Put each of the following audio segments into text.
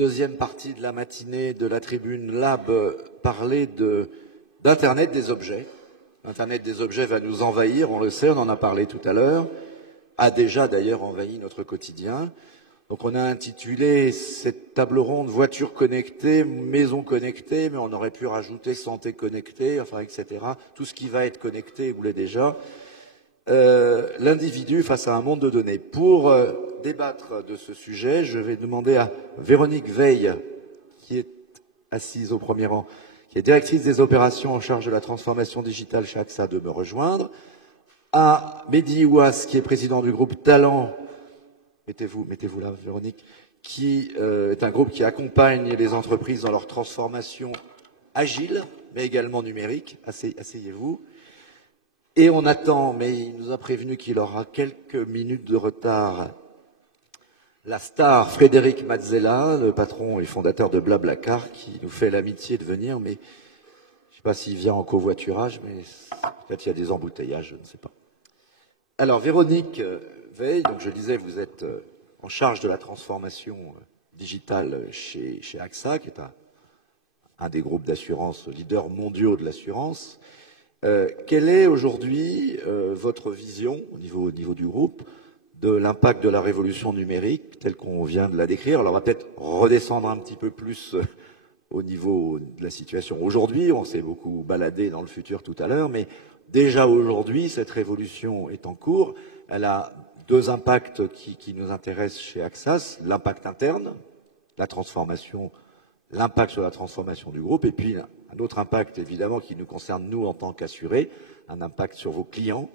deuxième partie de la matinée de la tribune Lab parler d'Internet des objets. L'Internet des objets va nous envahir, on le sait, on en a parlé tout à l'heure, a déjà d'ailleurs envahi notre quotidien. Donc on a intitulé cette table ronde voiture connectée, maison connectée, mais on aurait pu rajouter santé connectée, enfin etc. Tout ce qui va être connecté, vous l'êtes déjà. L'individu face à un monde de données. Pour débattre de ce sujet, je vais demander à Véronique Veil, qui est assise au premier rang, qui est directrice des opérations en charge de la transformation digitale chez AXA, de me rejoindre, à Mehdi Ouas, qui est président du groupe Talent, mettez-vous là, Véronique, qui est un groupe qui accompagne les entreprises dans leur transformation agile, mais également numérique. Asseyez-vous. Et on attend, mais il nous a prévenu qu'il aura quelques minutes de retard, la star Frédéric Mazzella, le patron et fondateur de Blablacar, qui nous fait l'amitié de venir, mais je ne sais pas s'il vient en covoiturage, mais peut-être il y a des embouteillages, je ne sais pas. Alors, Véronique Veil, donc je disais, vous êtes en charge de la transformation digitale chez AXA, qui est un des groupes d'assurance leaders mondiaux de l'assurance. Quelle est aujourd'hui votre vision au niveau du groupe de l'impact de la révolution numérique telle qu'on vient de la décrire? Alors on va peut-être redescendre un petit peu plus au niveau de la situation aujourd'hui. On s'est beaucoup baladé dans le futur tout à l'heure, mais déjà aujourd'hui, cette révolution est en cours. Elle a deux impacts qui nous intéressent chez AXA, l'impact interne, la transformation, l'impact sur la transformation du groupe, et puis un autre impact évidemment qui nous concerne nous en tant qu'assurés, un impact sur vos clients.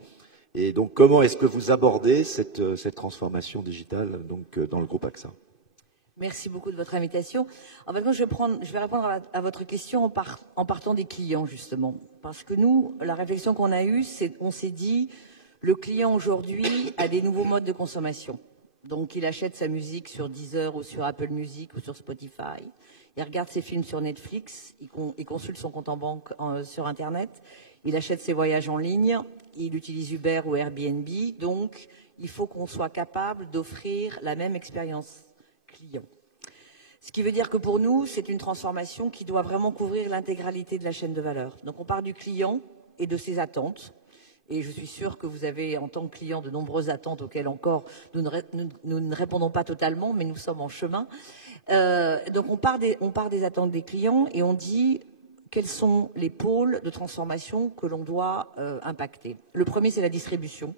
Et donc comment est-ce que vous abordez cette transformation digitale donc, dans le groupe AXA? Merci beaucoup de votre invitation. En fait, moi, je vais répondre à votre question en partant des clients, justement. Parce que nous, la réflexion qu'on a eue, c'est on s'est dit, le client aujourd'hui a des nouveaux modes de consommation. Donc, il achète sa musique sur Deezer ou sur Apple Music ou sur Spotify. Il regarde ses films sur Netflix. Il consulte son compte en banque sur Internet. Il achète ses voyages en ligne. Il utilise Uber ou Airbnb. Donc, il faut qu'on soit capable d'offrir la même expérience client. Ce qui veut dire que pour nous, c'est une transformation qui doit vraiment couvrir l'intégralité de la chaîne de valeur. Donc, on part du client et de ses attentes. Et je suis sûre que vous avez, en tant que client, de nombreuses attentes auxquelles encore nous ne répondons pas totalement, mais nous sommes en chemin. Donc on part des attentes des clients et on dit quels sont les pôles de transformation que l'on doit impacter. Le premier, c'est la distribution.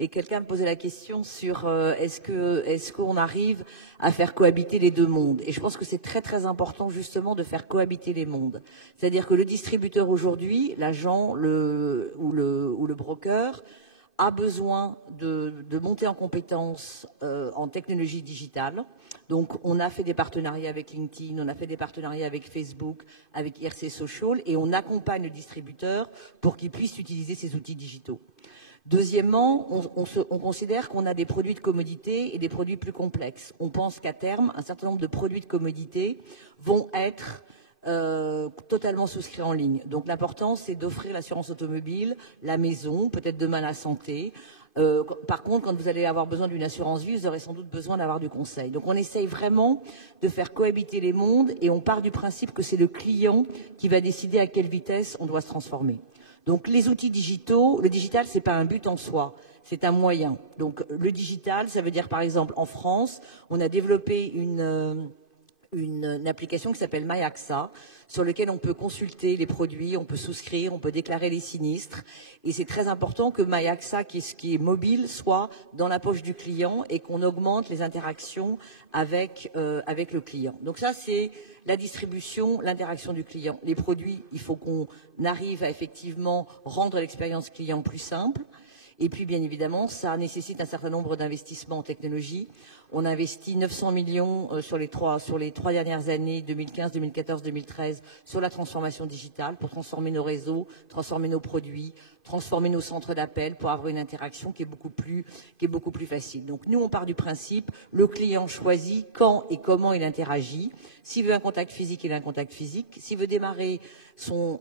Et quelqu'un me posait la question sur est-ce qu'on arrive à faire cohabiter les deux mondes. Et je pense que c'est très très important justement de faire cohabiter les mondes. C'est-à-dire que le distributeur aujourd'hui, l'agent ou le broker, a besoin de monter en compétences en technologie digitale. Donc, on a fait des partenariats avec LinkedIn, on a fait des partenariats avec Facebook, avec IRC Social, et on accompagne le distributeur pour qu'il puisse utiliser ces outils digitaux. Deuxièmement, on considère qu'on a des produits de commodité et des produits plus complexes. On pense qu'à terme, un certain nombre de produits de commodité vont être totalement souscrits en ligne. Donc l'important, c'est d'offrir l'assurance automobile, la maison, peut-être demain la santé. Par contre, quand vous allez avoir besoin d'une assurance vie, vous aurez sans doute besoin d'avoir du conseil. Donc on essaye vraiment de faire cohabiter les mondes et on part du principe que c'est le client qui va décider à quelle vitesse on doit se transformer. Donc les outils digitaux, le digital, c'est pas un but en soi, c'est un moyen. Donc le digital, ça veut dire par exemple en France, on a développé une application qui s'appelle MyAXA, sur laquelle on peut consulter les produits, on peut souscrire, on peut déclarer les sinistres. Et c'est très important que MyAXA, qui est mobile, soit dans la poche du client et qu'on augmente les interactions avec le client. Donc ça, c'est la distribution, l'interaction du client. Les produits, il faut qu'on arrive à effectivement rendre l'expérience client plus simple. Et puis, bien évidemment, ça nécessite un certain nombre d'investissements en technologie. On a investi 900 millions sur les trois dernières années, 2015, 2014, 2013, sur la transformation digitale, pour transformer nos réseaux, transformer nos produits, transformer nos centres d'appel, pour avoir une interaction qui est beaucoup plus facile. Donc nous, on part du principe, le client choisit quand et comment il interagit. S'il veut un contact physique, il a un contact physique. S'il veut démarrer son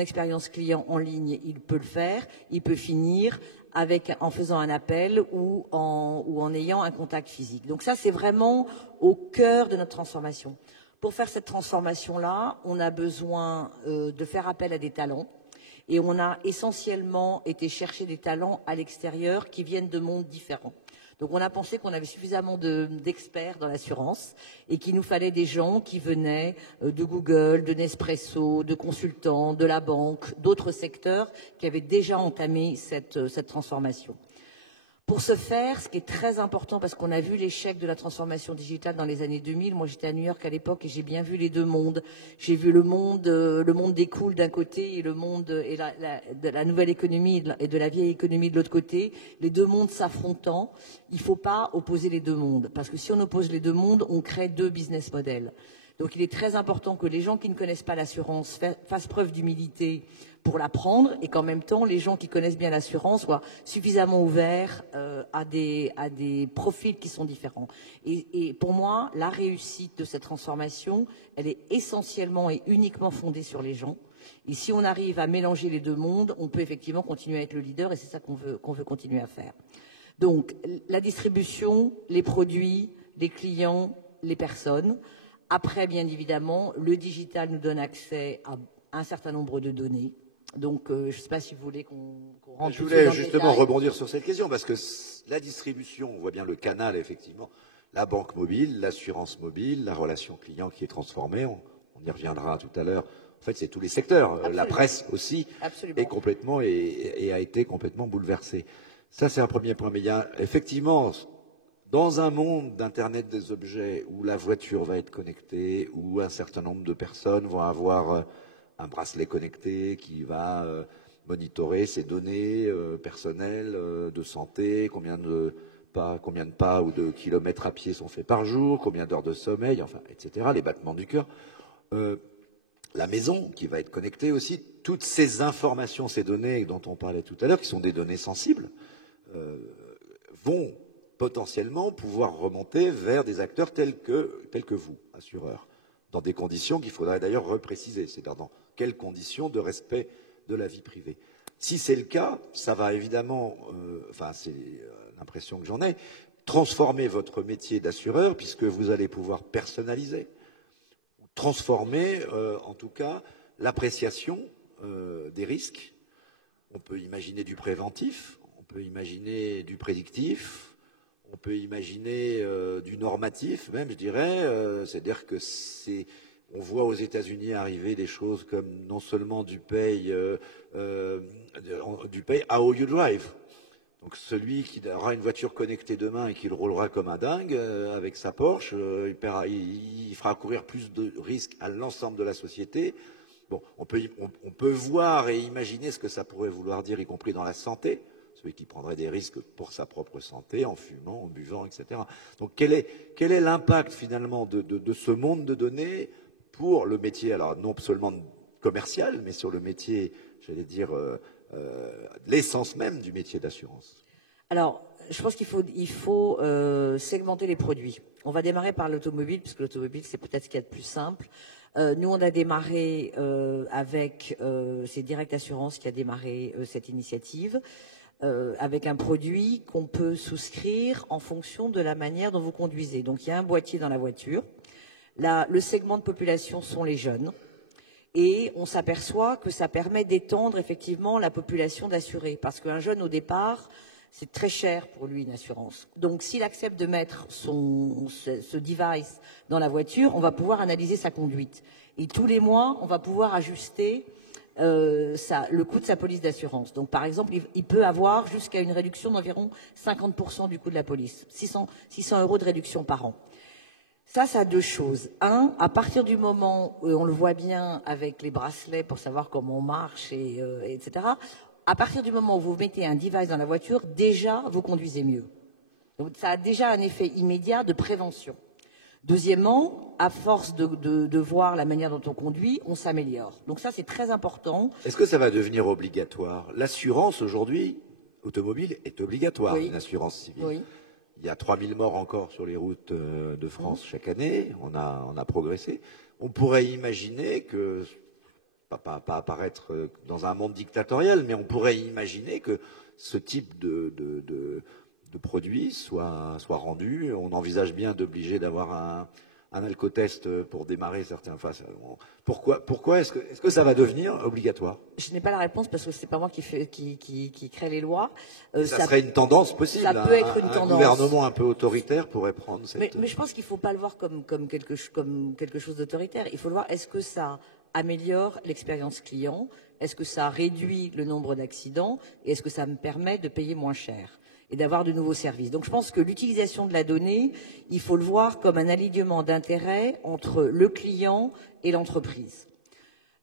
expérience client en ligne, il peut le faire. Il peut finir en faisant un appel ou en ayant un contact physique. Donc ça, c'est vraiment au cœur de notre transformation. Pour faire cette transformation-là, on a besoin de faire appel à des talents. Et on a essentiellement été chercher des talents à l'extérieur qui viennent de mondes différents. Donc on a pensé qu'on avait suffisamment d'experts dans l'assurance et qu'il nous fallait des gens qui venaient de Google, de Nespresso, de consultants, de la banque, d'autres secteurs qui avaient déjà entamé cette transformation. Pour ce faire, ce qui est très important, parce qu'on a vu l'échec de la transformation digitale dans les années 2000, moi j'étais à New York à l'époque et j'ai bien vu les deux mondes. J'ai vu le monde des cools d'un côté et le monde de la nouvelle économie et de la vieille économie de l'autre côté, les deux mondes s'affrontant. Il ne faut pas opposer les deux mondes, parce que si on oppose les deux mondes, on crée deux business models. Donc il est très important que les gens qui ne connaissent pas l'assurance fassent preuve d'humilité pour l'apprendre et qu'en même temps, les gens qui connaissent bien l'assurance soient suffisamment ouverts à des profils qui sont différents. Et pour moi, la réussite de cette transformation, elle est essentiellement et uniquement fondée sur les gens. Et si on arrive à mélanger les deux mondes, on peut effectivement continuer à être le leader et c'est ça qu'on veut continuer à faire. Donc, la distribution, les produits, les clients, les personnes. Après, bien évidemment, le digital nous donne accès à un certain nombre de données. Donc, je ne sais pas si vous voulez qu'on rentre. Je voulais justement rebondir sur cette question, parce que la distribution, on voit bien le canal, effectivement, la banque mobile, l'assurance mobile, la relation client qui est transformée, on y reviendra tout à l'heure. En fait, c'est tous les secteurs. Absolument. La presse aussi est complètement et a été complètement bouleversée. Ça, c'est un premier point. Mais il y a effectivement, dans un monde d'Internet des objets où la voiture va être connectée, où un certain nombre de personnes vont avoir un bracelet connecté qui va monitorer ses données personnelles de santé, combien de pas ou de kilomètres à pied sont faits par jour, combien d'heures de sommeil, enfin, etc., les battements du cœur. La maison qui va être connectée aussi, toutes ces informations, ces données dont on parlait tout à l'heure, qui sont des données sensibles, vont potentiellement pouvoir remonter vers des acteurs tels que vous, assureurs, dans des conditions qu'il faudrait d'ailleurs repréciser, c'est-à-dire dans quelles conditions de respect de la vie privée. Si c'est le cas, ça va évidemment, enfin c'est l'impression que j'en ai, transformer votre métier d'assureur, puisque vous allez pouvoir personnaliser, transformer en tout cas l'appréciation des risques. On peut imaginer du préventif, on peut imaginer du prédictif, on peut imaginer du normatif même, je dirais. C'est-à-dire que on voit aux États-Unis arriver des choses comme non seulement du pay how you drive. Donc celui qui aura une voiture connectée demain et qui le roulera comme un dingue avec sa Porsche, il fera courir plus de risques à l'ensemble de la société. Bon, on peut voir et imaginer ce que ça pourrait vouloir dire, y compris dans la santé. Celui qui prendrait des risques pour sa propre santé, en fumant, en buvant, etc. Donc quel est l'impact finalement de ce monde de données pour le métier, alors non seulement commercial, mais sur le métier, j'allais dire, l'essence même du métier d'assurance? Alors, je pense qu'il faut segmenter les produits. On va démarrer par l'automobile, puisque l'automobile, c'est peut-être ce qu'il y a de plus simple. Nous, on a démarré avec, c'est Direct Assurance qui a démarré cette initiative, avec un produit qu'on peut souscrire en fonction de la manière dont vous conduisez. Donc, il y a un boîtier dans la voiture. Le segment de population sont les jeunes. Et on s'aperçoit que ça permet d'étendre effectivement la population d'assurés. Parce qu'un jeune, au départ, c'est très cher pour lui, une assurance. Donc, s'il accepte de mettre ce device dans la voiture, on va pouvoir analyser sa conduite. Et tous les mois, on va pouvoir ajuster le coût de sa police d'assurance. Donc, par exemple, il peut avoir jusqu'à une réduction d'environ 50% du coût de la police. 600 € de réduction par an. Ça a deux choses. Un, à partir du moment où on le voit bien avec les bracelets pour savoir comment on marche, etc., à partir du moment où vous mettez un device dans la voiture, déjà, vous conduisez mieux. Donc, ça a déjà un effet immédiat de prévention. Deuxièmement, à force de voir la manière dont on conduit, on s'améliore. Donc ça, c'est très important. Est-ce que ça va devenir obligatoire? L'assurance, aujourd'hui, automobile, est obligatoire, oui. Une assurance civile. Oui. Il y a 3000 morts encore sur les routes de France chaque année. On a progressé. On pourrait imaginer que, pas apparaître dans un monde dictatorial, mais on pourrait imaginer que ce type de produit soit rendu. On envisage bien d'obliger d'avoir un alcotest pour démarrer certains. Enfin, pourquoi est-ce que ça va devenir obligatoire? Je n'ai pas la réponse parce que c'est pas moi qui crée les lois. Ça serait une tendance possible. Ça peut être une tendance. Un gouvernement un peu autoritaire pourrait prendre cette. Mais je pense qu'il ne faut pas le voir comme quelque chose d'autoritaire. Il faut le voir, est-ce que ça améliore l'expérience client? Est-ce que ça réduit le nombre d'accidents? Et est-ce que ça me permet de payer moins cher et d'avoir de nouveaux services? Donc je pense que l'utilisation de la donnée, il faut le voir comme un alignement d'intérêts entre le client et l'entreprise.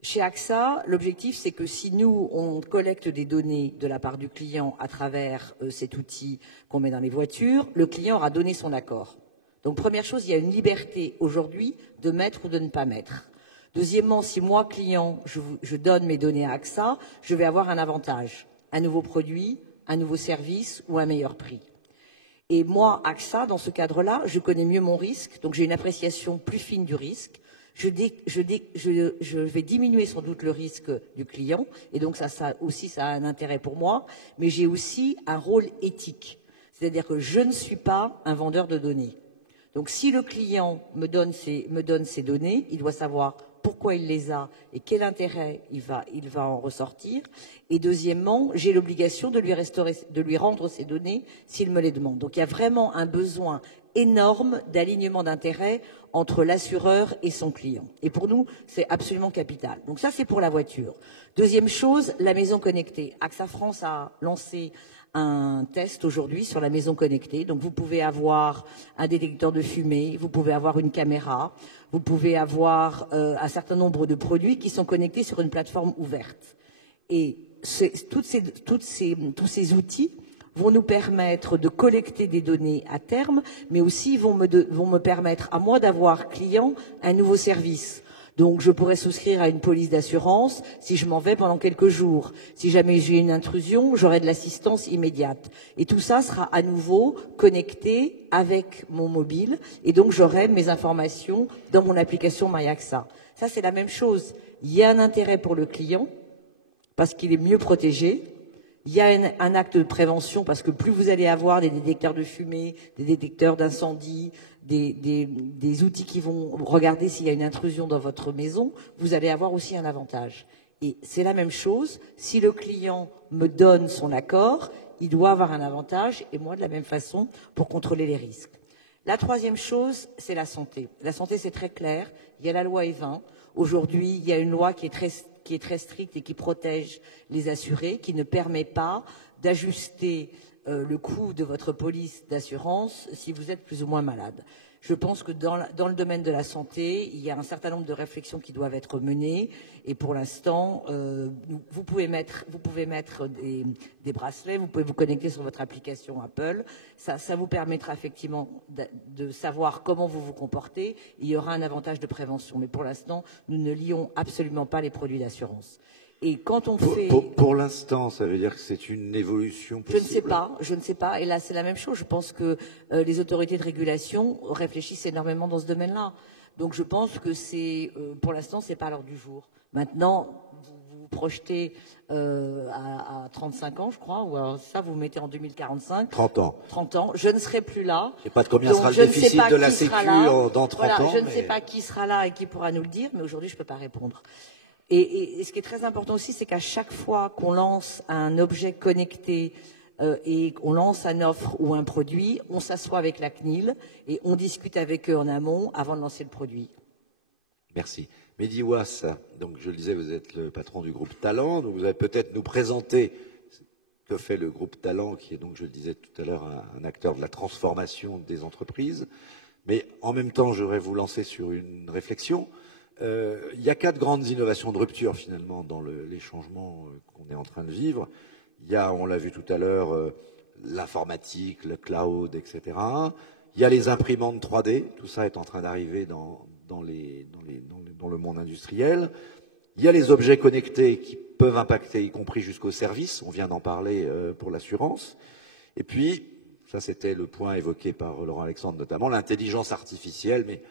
Chez AXA, l'objectif, c'est que si nous, on collecte des données de la part du client à travers cet outil qu'on met dans les voitures, le client aura donné son accord. Donc première chose, il y a une liberté aujourd'hui de mettre ou de ne pas mettre. Deuxièmement, si moi, client, je donne mes données à AXA, je vais avoir un avantage, un nouveau produit, un nouveau service ou un meilleur prix. Et moi, AXA, dans ce cadre-là, je connais mieux mon risque, donc j'ai une appréciation plus fine du risque. Je vais diminuer sans doute le risque du client, et donc ça aussi, ça a un intérêt pour moi, mais j'ai aussi un rôle éthique. C'est-à-dire que je ne suis pas un vendeur de données. Donc si le client me donne ses données, il doit savoir pourquoi il les a et quel intérêt il va en ressortir. Et deuxièmement, j'ai l'obligation de lui rendre ces données s'il me les demande. Donc il y a vraiment un besoin énorme d'alignement d'intérêts entre l'assureur et son client. Et pour nous, c'est absolument capital. Donc ça, c'est pour la voiture. Deuxième chose, la maison connectée. AXA France a lancé un test aujourd'hui sur la maison connectée. Donc vous pouvez avoir un détecteur de fumée, vous pouvez avoir une caméra, vous pouvez avoir un certain nombre de produits qui sont connectés sur une plateforme ouverte. Et tous ces outils vont nous permettre de collecter des données à terme, mais aussi vont me permettre à moi d'avoir client un nouveau service. Donc je pourrais souscrire à une police d'assurance si je m'en vais pendant quelques jours. Si jamais j'ai une intrusion, j'aurai de l'assistance immédiate. Et tout ça sera à nouveau connecté avec mon mobile et donc j'aurai mes informations dans mon application MyAXA. Ça c'est la même chose. Il y a un intérêt pour le client parce qu'il est mieux protégé. Il y a un acte de prévention parce que plus vous allez avoir des détecteurs de fumée, des détecteurs d'incendie, des outils qui vont regarder s'il y a une intrusion dans votre maison, vous allez avoir aussi un avantage. Et c'est la même chose, si le client me donne son accord, il doit avoir un avantage, et moi de la même façon, pour contrôler les risques. La troisième chose, c'est la santé. La santé, c'est très clair. Il y a la loi E20. Aujourd'hui, il y a une loi qui est très stricte et qui protège les assurés, qui ne permet pas d'ajuster le coût de votre police d'assurance si vous êtes plus ou moins malade. Je pense que dans le domaine de la santé, il y a un certain nombre de réflexions qui doivent être menées. Et pour l'instant, vous pouvez mettre des bracelets, vous pouvez vous connecter sur votre application Apple. Ça vous permettra effectivement de savoir comment vous vous comportez. Il y aura un avantage de prévention. Mais pour l'instant, nous ne lions absolument pas les produits d'assurance. Et quand on fait... Pour l'instant, ça veut dire que c'est une évolution possible? Je ne sais pas. Et là, c'est la même chose. Je pense que les autorités de régulation réfléchissent énormément dans ce domaine-là. Donc je pense que pour l'instant, c'est pas à l'ordre du jour. Maintenant, vous vous projetez à 35 ans, je crois, ou alors ça, vous mettez en 2045. 30 ans. 30 ans. Je ne serai plus là. Je ne sais pas de combien sera le déficit de la Sécu dans 30 ans. Je ne sais pas qui sera là et qui pourra nous le dire, mais aujourd'hui, je ne peux pas répondre. Et ce qui est très important aussi, c'est qu'à chaque fois qu'on lance un objet connecté et qu'on lance une offre ou un produit, on s'assoit avec la CNIL et on discute avec eux en amont avant de lancer le produit. Merci. Mehdi Ouass, donc je le disais, vous êtes le patron du groupe Talent, donc vous allez peut-être nous présenter que fait le groupe Talent, qui est donc, je le disais tout à l'heure, un acteur de la transformation des entreprises. Mais en même temps, je voudrais vous lancer sur une réflexion. Il y a 4 grandes innovations de rupture finalement dans les changements qu'on est en train de vivre. Il y a, on l'a vu tout à l'heure, l'informatique, le cloud, etc. Il y a les imprimantes 3D, tout ça est en train d'arriver dans le monde industriel. Il y a les objets connectés qui peuvent impacter, y compris jusqu'aux services, on vient d'en parler pour l'assurance. Et puis, ça c'était le point évoqué par Laurent Alexandre notamment, l'intelligence artificielle, mais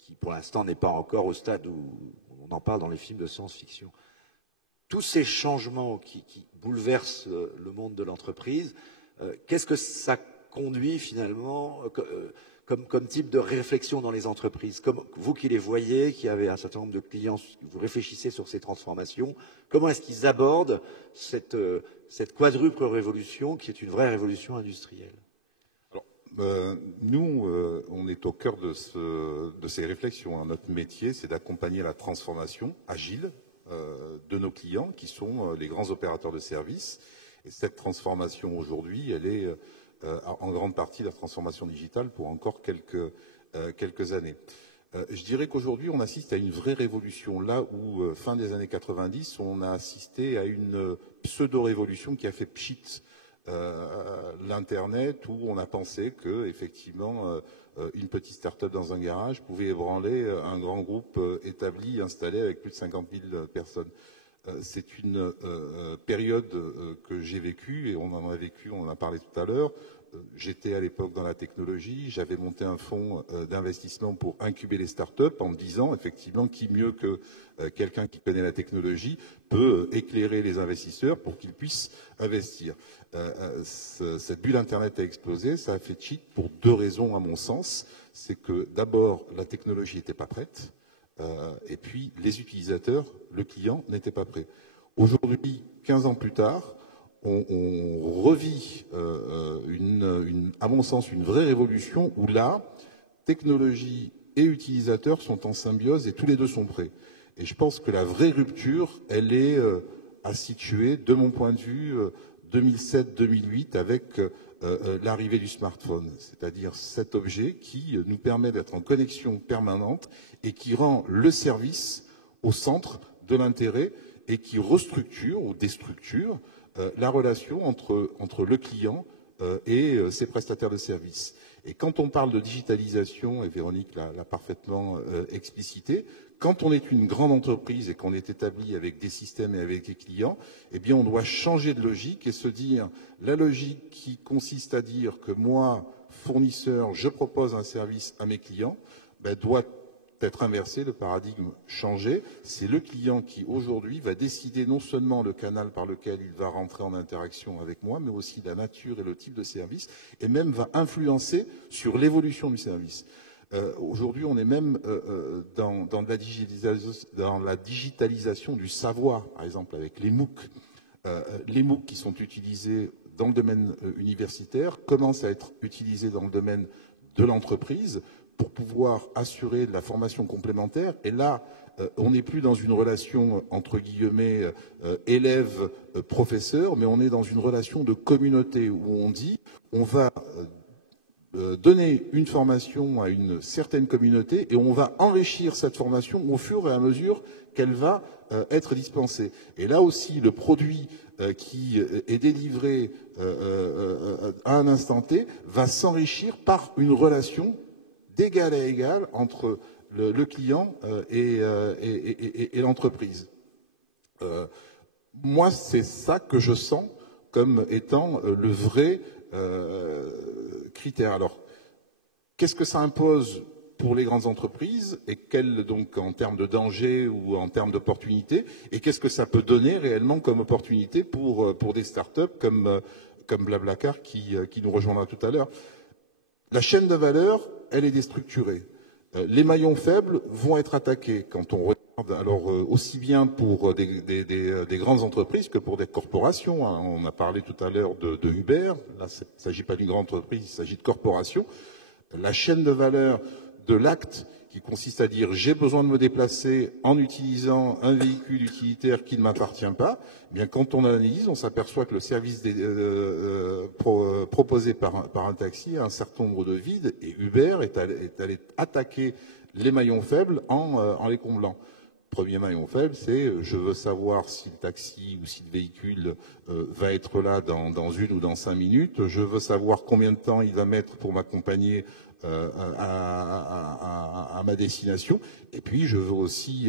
qui pour l'instant n'est pas encore au stade où on en parle dans les films de science-fiction. Tous ces changements bouleverse le monde de l'entreprise. Qu'est-ce que ça conduit finalement comme type de réflexion dans les entreprises? Comme vous qui les voyez, qui avez un certain nombre de clients, vous réfléchissez sur ces transformations, comment est-ce qu'ils abordent cette quadruple révolution qui est une vraie révolution industrielle? Nous, on est au cœur de ces réflexions. Notre métier, c'est d'accompagner la transformation agile de nos clients, qui sont les grands opérateurs de services. Et cette transformation aujourd'hui, elle est en grande partie la transformation digitale pour encore quelques années. Je dirais qu'aujourd'hui, on assiste à une vraie révolution, là où, fin des années 90, on a assisté à une pseudo-révolution qui a fait pchit l'Internet, où on a pensé que, effectivement, une petite start-up dans un garage pouvait ébranler un grand groupe établi, installé avec plus de 50 000 personnes. C'est une période que j'ai vécue, et on en a vécu, on en a parlé tout à l'heure. J'étais à l'époque dans la technologie, j'avais monté un fonds d'investissement pour incuber les startups en me disant, effectivement, qui mieux que quelqu'un qui connaît la technologie peut éclairer les investisseurs pour qu'ils puissent investir. Cette bulle Internet a explosé, ça a fait cheat pour deux raisons à mon sens. C'est que d'abord, la technologie n'était pas prête, et puis les utilisateurs, le client, n'était pas prêt. Aujourd'hui, 15 ans plus tard, on revit, à mon sens, une vraie révolution où là, technologie et utilisateurs sont en symbiose et tous les deux sont prêts. Et je pense que la vraie rupture, elle est à situer, de mon point de vue, 2007-2008 avec l'arrivée du smartphone, c'est-à-dire cet objet qui nous permet d'être en connexion permanente et qui rend le service au centre de l'intérêt et qui restructure ou déstructure la relation entre le client et ses prestataires de services. Et quand on parle de digitalisation, et Véronique l'a parfaitement explicité, quand on est une grande entreprise et qu'on est établi avec des systèmes et avec des clients, eh bien on doit changer de logique et se dire, la logique qui consiste à dire que moi, fournisseur, je propose un service à mes clients, doit être inversé, le paradigme changé. C'est le client qui, aujourd'hui, va décider non seulement le canal par lequel il va rentrer en interaction avec moi, mais aussi la nature et le type de service, et même va influencer sur l'évolution du service. Aujourd'hui, on est même dans la digitalisation du savoir, par exemple, avec les MOOC. Les MOOC qui sont utilisés dans le domaine universitaire commencent à être utilisés dans le domaine de l'entreprise, pour pouvoir assurer de la formation complémentaire. Et là, on n'est plus dans une relation, entre guillemets, élève-professeur, mais on est dans une relation de communauté où on dit, on va donner une formation à une certaine communauté et on va enrichir cette formation au fur et à mesure qu'elle va être dispensée. Et là aussi, le produit qui est délivré à un instant T va s'enrichir par une relation d'égal à égal entre le client et l'entreprise. Moi, c'est ça que je sens comme étant le vrai critère. Alors, qu'est-ce que ça impose pour les grandes entreprises et quel, donc, en termes de danger ou en termes d'opportunité, et qu'est-ce que ça peut donner réellement comme opportunité pour des startups comme Blablacar qui nous rejoindra tout à l'heure. La chaîne de valeur, elle est déstructurée. Les maillons faibles vont être attaqués quand on regarde, alors aussi bien pour des grandes entreprises que pour des corporations. Hein. On a parlé tout à l'heure de Uber. Là, il ne s'agit pas d'une grande entreprise, il s'agit de corporations. La chaîne de valeur de l'acte qui consiste à dire j'ai besoin de me déplacer en utilisant un véhicule utilitaire qui ne m'appartient pas, eh bien quand on analyse, on s'aperçoit que le service proposé par un taxi a un certain nombre de vides et Uber est allé attaquer les maillons faibles en les comblant. Premier maillon faible, c'est je veux savoir si le taxi ou si le véhicule va être là dans 1 ou dans 5 minutes. Je veux savoir combien de temps il va mettre pour m'accompagner à ma destination. Et puis, je veux aussi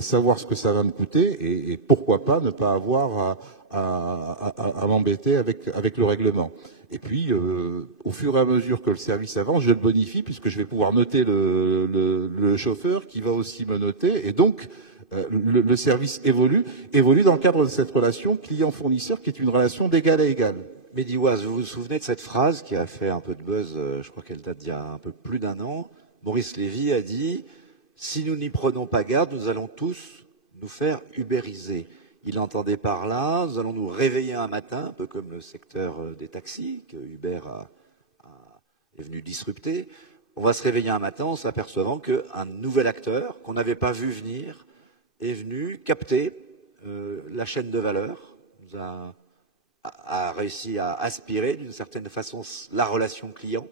savoir ce que ça va me coûter et pourquoi pas ne pas avoir à m'embêter avec le règlement. Et puis, au fur et à mesure que le service avance, je le bonifie puisque je vais pouvoir noter le chauffeur qui va aussi me noter. Et donc, Le service évolue dans le cadre de cette relation client-fournisseur qui est une relation d'égal à égal. Mehdi Ouaz, vous vous souvenez de cette phrase qui a fait un peu de buzz, je crois qu'elle date d'il y a un peu plus d'un an. Maurice Lévy a dit « Si nous n'y prenons pas garde, nous allons tous nous faire ubériser ». Il entendait par là, nous allons nous réveiller un matin, un peu comme le secteur des taxis que Uber est venu disrupter. On va se réveiller un matin en s'apercevant qu'un nouvel acteur qu'on n'avait pas vu venir est venu capter la chaîne de valeur, nous a réussi à aspirer d'une certaine façon la relation client,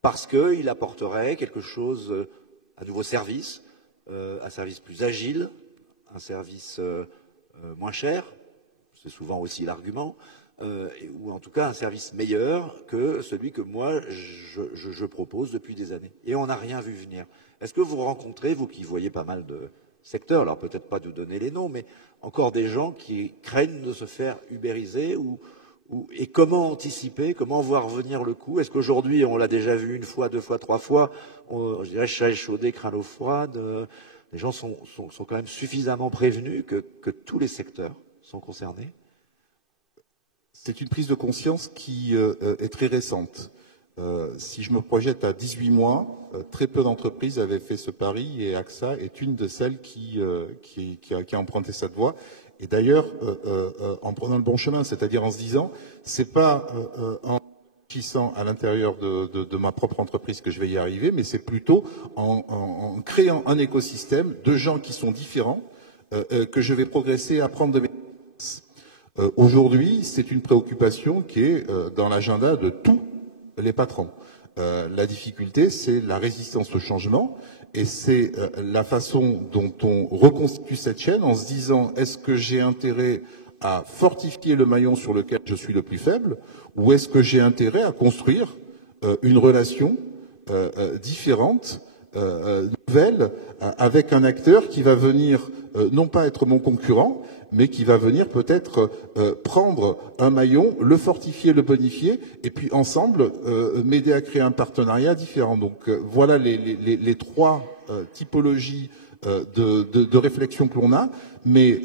parce qu'il apporterait quelque chose, un nouveau service, un service plus agile, un service moins cher, c'est souvent aussi l'argument, ou en tout cas un service meilleur que celui que moi je propose depuis des années. Et on n'a rien vu venir. Est-ce que vous rencontrez, vous qui voyez pas mal de secteurs, alors peut-être pas de donner les noms, mais encore des gens qui craignent de se faire ubériser et comment anticiper, comment voir venir le coup? Est-ce qu'aujourd'hui, on l'a déjà vu une fois, deux fois, trois fois, je dirais chat échaudé, craint l'eau froide, les gens sont quand même suffisamment prévenus que tous les secteurs sont concernés? C'est une prise de conscience qui est très récente. Si je me projette à 18 mois, très peu d'entreprises avaient fait ce pari et AXA est une de celles qui a emprunté cette voie. Et d'ailleurs, en prenant le bon chemin, c'est-à-dire en se disant, c'est pas en réfléchissant à l'intérieur de ma propre entreprise que je vais y arriver, mais c'est plutôt en créant un écosystème de gens qui sont différents que je vais progresser, apprendre de mes expériences. Aujourd'hui, c'est une préoccupation qui est dans l'agenda de tous les patrons. La difficulté, c'est la résistance au changement et c'est la façon dont on reconstitue cette chaîne en se disant est-ce que j'ai intérêt à fortifier le maillon sur lequel je suis le plus faible ou est-ce que j'ai intérêt à construire une relation différente, nouvelle, avec un acteur qui va venir non pas être mon concurrent, mais qui va venir peut-être prendre un maillon, le fortifier, le bonifier, et puis ensemble m'aider à créer un partenariat différent. Donc voilà les trois typologies de réflexion que l'on a, mais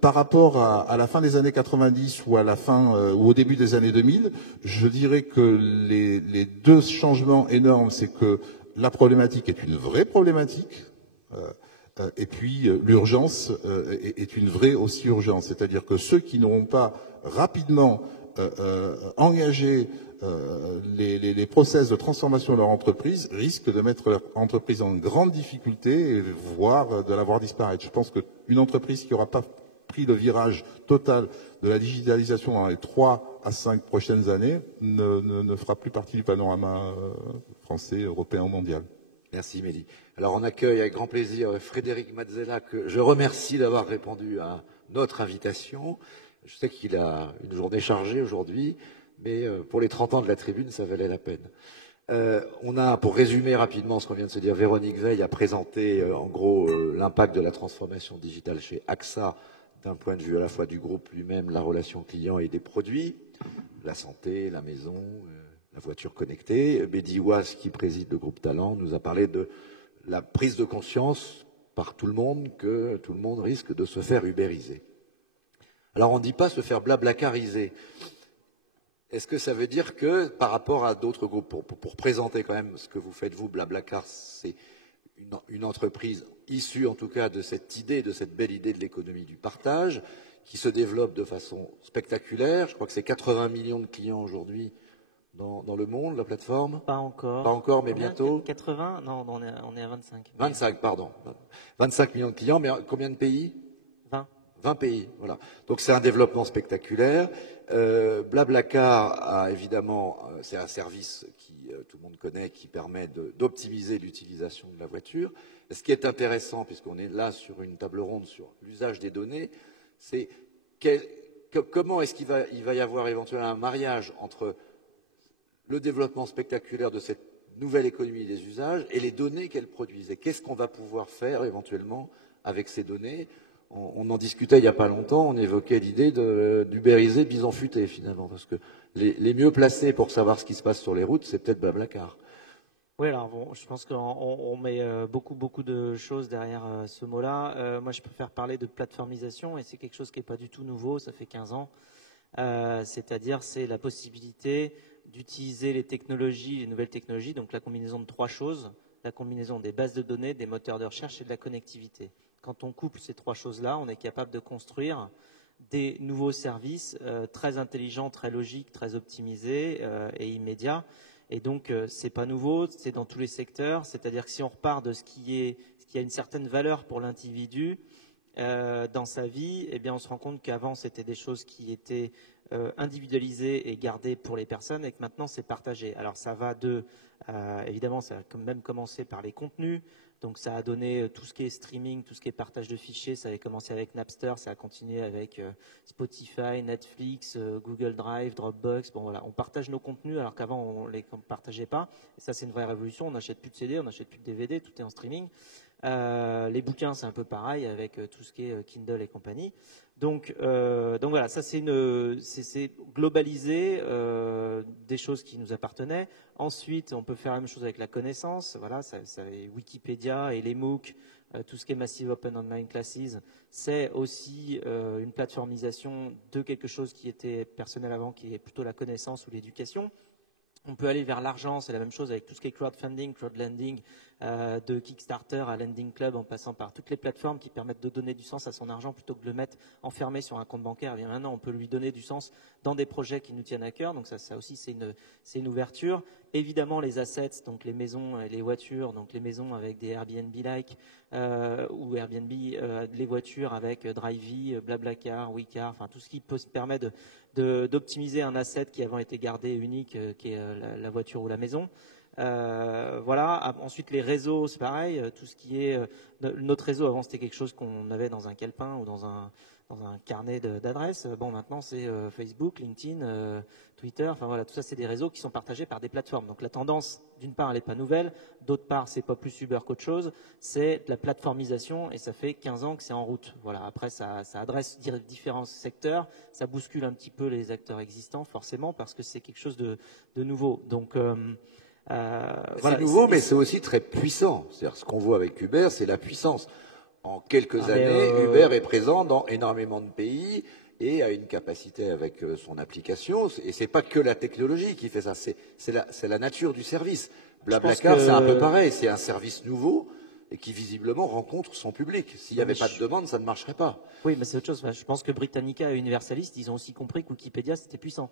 par rapport à la fin des années 90 ou à la fin ou au début des années 2000, je dirais que les deux changements énormes, c'est que la problématique est une vraie problématique. Et puis l'urgence est une vraie aussi urgence, c'est-à-dire que ceux qui n'auront pas rapidement engagé les process de transformation de leur entreprise risquent de mettre leur entreprise en grande difficulté et voire de la voir disparaître. Je pense qu'une entreprise qui n'aura pas pris le virage total de la digitalisation dans les 3 à 5 prochaines années ne fera plus partie du panorama français, européen ou mondial. Merci Mehdi. Alors on accueille avec grand plaisir Frédéric Mazzella, que je remercie d'avoir répondu à notre invitation. Je sais qu'il a une journée chargée aujourd'hui, mais pour les 30 ans de la tribune, ça valait la peine. On a, pour résumer rapidement ce qu'on vient de se dire, Véronique Veil a présenté en gros l'impact de la transformation digitale chez AXA d'un point de vue à la fois du groupe lui-même, la relation client et des produits, la santé, la maison, la voiture connectée. Mehdi Ouaz, qui préside le groupe Talent, nous a parlé de la prise de conscience par tout le monde que tout le monde risque de se faire ubériser. Alors on ne dit pas se faire blablacariser. Est-ce que ça veut dire que par rapport à d'autres groupes, pour présenter quand même ce que vous faites vous, Blablacar, c'est une entreprise issue en tout cas de cette idée, de cette belle idée de l'économie du partage, qui se développe de façon spectaculaire. Je crois que c'est 80 millions de clients aujourd'hui dans le monde, la plateforme? Pas encore. Pas encore, mais bientôt. 80? Non, on est à 25. 25, pardon. 25 millions de clients, mais combien de pays? 20. 20 pays, voilà. Donc c'est un développement spectaculaire. Blablacar a évidemment, c'est un service qui tout le monde connaît, qui permet d'optimiser l'utilisation de la voiture. Et ce qui est intéressant, puisqu'on est là sur une table ronde sur l'usage des données, c'est comment est-ce qu'il va y avoir éventuellement un mariage entre le développement spectaculaire de cette nouvelle économie des usages et les données qu'elle produise. Et qu'est-ce qu'on va pouvoir faire éventuellement avec ces données? On en discutait il n'y a pas longtemps, on évoquait l'idée d'ubériser Bison Futé finalement, parce que les mieux placés pour savoir ce qui se passe sur les routes, c'est peut-être Blablacar. Oui, alors bon, je pense qu'on met beaucoup de choses derrière ce mot-là. Moi, je préfère parler de plateformisation et c'est quelque chose qui n'est pas du tout nouveau, ça fait 15 ans. C'est-à-dire, c'est la possibilité d'utiliser les technologies, les nouvelles technologies, donc la combinaison de 3 choses, la combinaison des bases de données, des moteurs de recherche et de la connectivité. Quand on couple ces 3 choses-là, on est capable de construire des nouveaux services très intelligents, très logiques, très optimisés et immédiats. Et donc, c'est pas nouveau, c'est dans tous les secteurs. C'est-à-dire que si on repart de ce qui a une certaine valeur pour l'individu dans sa vie, eh bien, on se rend compte qu'avant, c'était des choses qui étaient individualisées et gardées pour les personnes, et que maintenant, c'est partagé. Alors, ça va évidemment, ça a quand même commencé par les contenus. Donc, ça a donné tout ce qui est streaming, tout ce qui est partage de fichiers. Ça avait commencé avec Napster, ça a continué avec Spotify, Netflix, Google Drive, Dropbox. Bon, voilà, on partage nos contenus alors qu'avant, on ne les partageait pas. Et ça, c'est une vraie révolution. On n'achète plus de CD, on n'achète plus de DVD, tout est en streaming. Les bouquins, c'est un peu pareil avec tout ce qui est Kindle et compagnie. Donc voilà, ça c'est globaliser des choses qui nous appartenaient. Ensuite, on peut faire la même chose avec la connaissance. Voilà, ça Wikipédia et les MOOC, tout ce qui est Massive Open Online Classes, c'est aussi une plateformisation de quelque chose qui était personnel avant, qui est plutôt la connaissance ou l'éducation. On peut aller vers l'argent, c'est la même chose avec tout ce qui est crowdfunding, crowdlending, de Kickstarter à Lending Club, en passant par toutes les plateformes qui permettent de donner du sens à son argent plutôt que de le mettre enfermé sur un compte bancaire. Et bien maintenant, on peut lui donner du sens dans des projets qui nous tiennent à cœur. Donc ça aussi, c'est une ouverture. Évidemment, les assets, donc les maisons et les voitures, donc les maisons avec des Airbnb-like ou Airbnb, les voitures avec Drivey, Blablacar, WeCar, enfin tout ce qui peut se permettre d'optimiser un asset qui avant était gardé unique, qui est la voiture ou la maison. Voilà. Ensuite, les réseaux, c'est pareil. Tout ce qui est notre réseau, avant c'était quelque chose qu'on avait dans un calepin ou dans un carnet d'adresses. Bon, maintenant c'est Facebook, LinkedIn, Twitter. Enfin voilà, tout ça c'est des réseaux qui sont partagés par des plateformes. Donc la tendance, d'une part, elle n'est pas nouvelle. D'autre part, c'est pas plus Uber qu'autre chose. C'est de la plateformisation et ça fait 15 ans que c'est en route. Voilà. Après, ça adresse différents secteurs. Ça bouscule un petit peu les acteurs existants, forcément, parce que c'est quelque chose de nouveau. Donc c'est nouveau, mais c'est aussi très puissant. C'est-à-dire, ce qu'on voit avec Uber, c'est la puissance. En quelques années, Uber est présent dans énormément de pays et a une capacité avec son application. Et c'est pas que la technologie qui fait ça, c'est la nature du service. Blablacar, c'est un peu pareil. C'est un service nouveau et qui visiblement rencontre son public. S'il n'y avait pas de demande, ça ne marcherait pas. Oui, mais c'est autre chose. Je pense que Britannica et Universalist, ils ont aussi compris que Wikipédia, c'était puissant.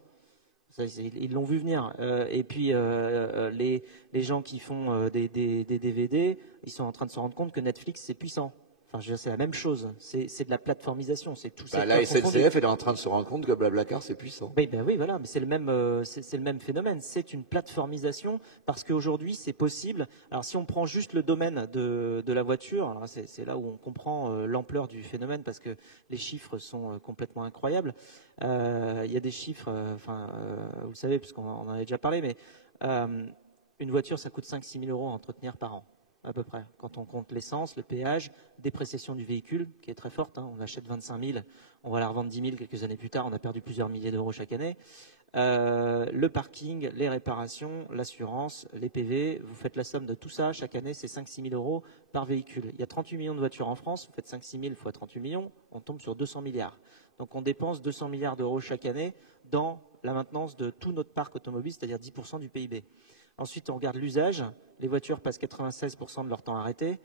Ils l'ont vu venir. Et puis, les gens qui font des DVD, ils sont en train de se rendre compte que Netflix, c'est puissant. Enfin, je veux dire, c'est la même chose. C'est de la plateformisation. C'est tout ça. La SNCF, elle est en train de se rendre compte que Blablacar, c'est puissant. Oui, voilà. Mais c'est le même phénomène. C'est une plateformisation parce qu'aujourd'hui, c'est possible. Alors, si on prend juste le domaine de la voiture, c'est là où on comprend l'ampleur du phénomène parce que les chiffres sont complètement incroyables. Il y a des chiffres, vous savez, puisqu'on en avait déjà parlé, mais une voiture, ça coûte 5-6 000 € à entretenir par an. À peu près, quand on compte l'essence, le péage, dépréciation du véhicule, qui est très forte. On l'achète 25 000, on va la revendre 10 000 quelques années plus tard, on a perdu plusieurs milliers d'euros chaque année. Le parking, les réparations, l'assurance, les PV, vous faites la somme de tout ça, chaque année, c'est 5-6 000 € par véhicule. Il y a 38 millions de voitures en France, vous faites 5-6 000 fois 38 millions, on tombe sur 200 milliards. Donc on dépense 200 milliards d'euros chaque année dans la maintenance de tout notre parc automobile, c'est-à-dire 10% du PIB. Ensuite, on regarde l'usage. Les voitures passent 96% de leur temps arrêté,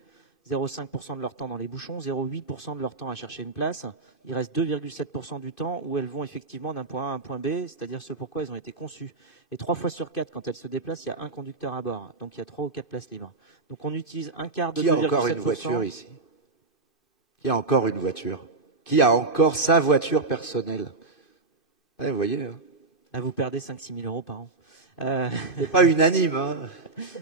0,5% de leur temps dans les bouchons, 0,8% de leur temps à chercher une place. Il reste 2,7% du temps où elles vont effectivement d'un point A à un point B, c'est-à-dire ce pourquoi elles ont été conçues. Et 3 fois sur 4, quand elles se déplacent, il y a un conducteur à bord. Donc il y a 3 ou 4 places libres. Donc on utilise un quart de 2,7%. Qui a encore une voiture ici? Qui a encore une voiture? Qui a encore sa voiture personnelle? Vous voyez. Hein. Vous perdez 5-6 000 € par an. C'est pas unanime, hein.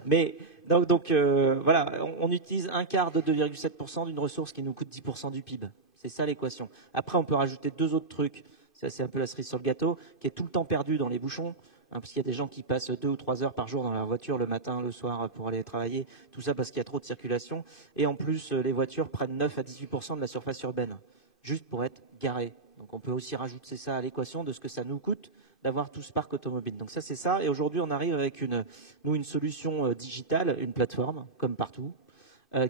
Mais voilà, on utilise un quart de 2,7% d'une ressource qui nous coûte 10% du PIB. C'est ça l'équation. Après, on peut rajouter 2 autres trucs. Ça, c'est un peu la cerise sur le gâteau, qui est tout le temps perdu dans les bouchons. parce qu'il y a des gens qui passent 2 ou 3 heures par jour dans leur voiture le matin, le soir pour aller travailler, tout ça parce qu'il y a trop de circulation. Et en plus, les voitures prennent 9 à 18% de la surface urbaine, juste pour être garées. Donc on peut aussi rajouter ça à l'équation de ce que ça nous coûte d'avoir tout ce parc automobile. Donc ça, c'est ça. Et aujourd'hui, on arrive avec une solution digitale, une plateforme, comme partout,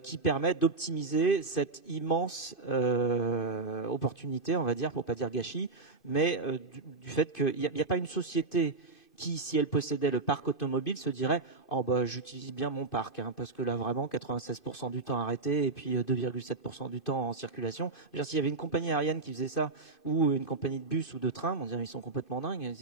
qui permet d'optimiser cette immense opportunité, on va dire, pour pas dire gâchis, mais du fait qu'il n'y a pas une société qui, si elle possédait le parc automobile, se dirait « Oh bah j'utilise bien mon parc, hein, parce que là vraiment 96% du temps arrêté et puis 2,7% du temps en circulation. » S'il y avait une compagnie aérienne qui faisait ça, ou une compagnie de bus ou de train, on dirait ils sont complètement dingues.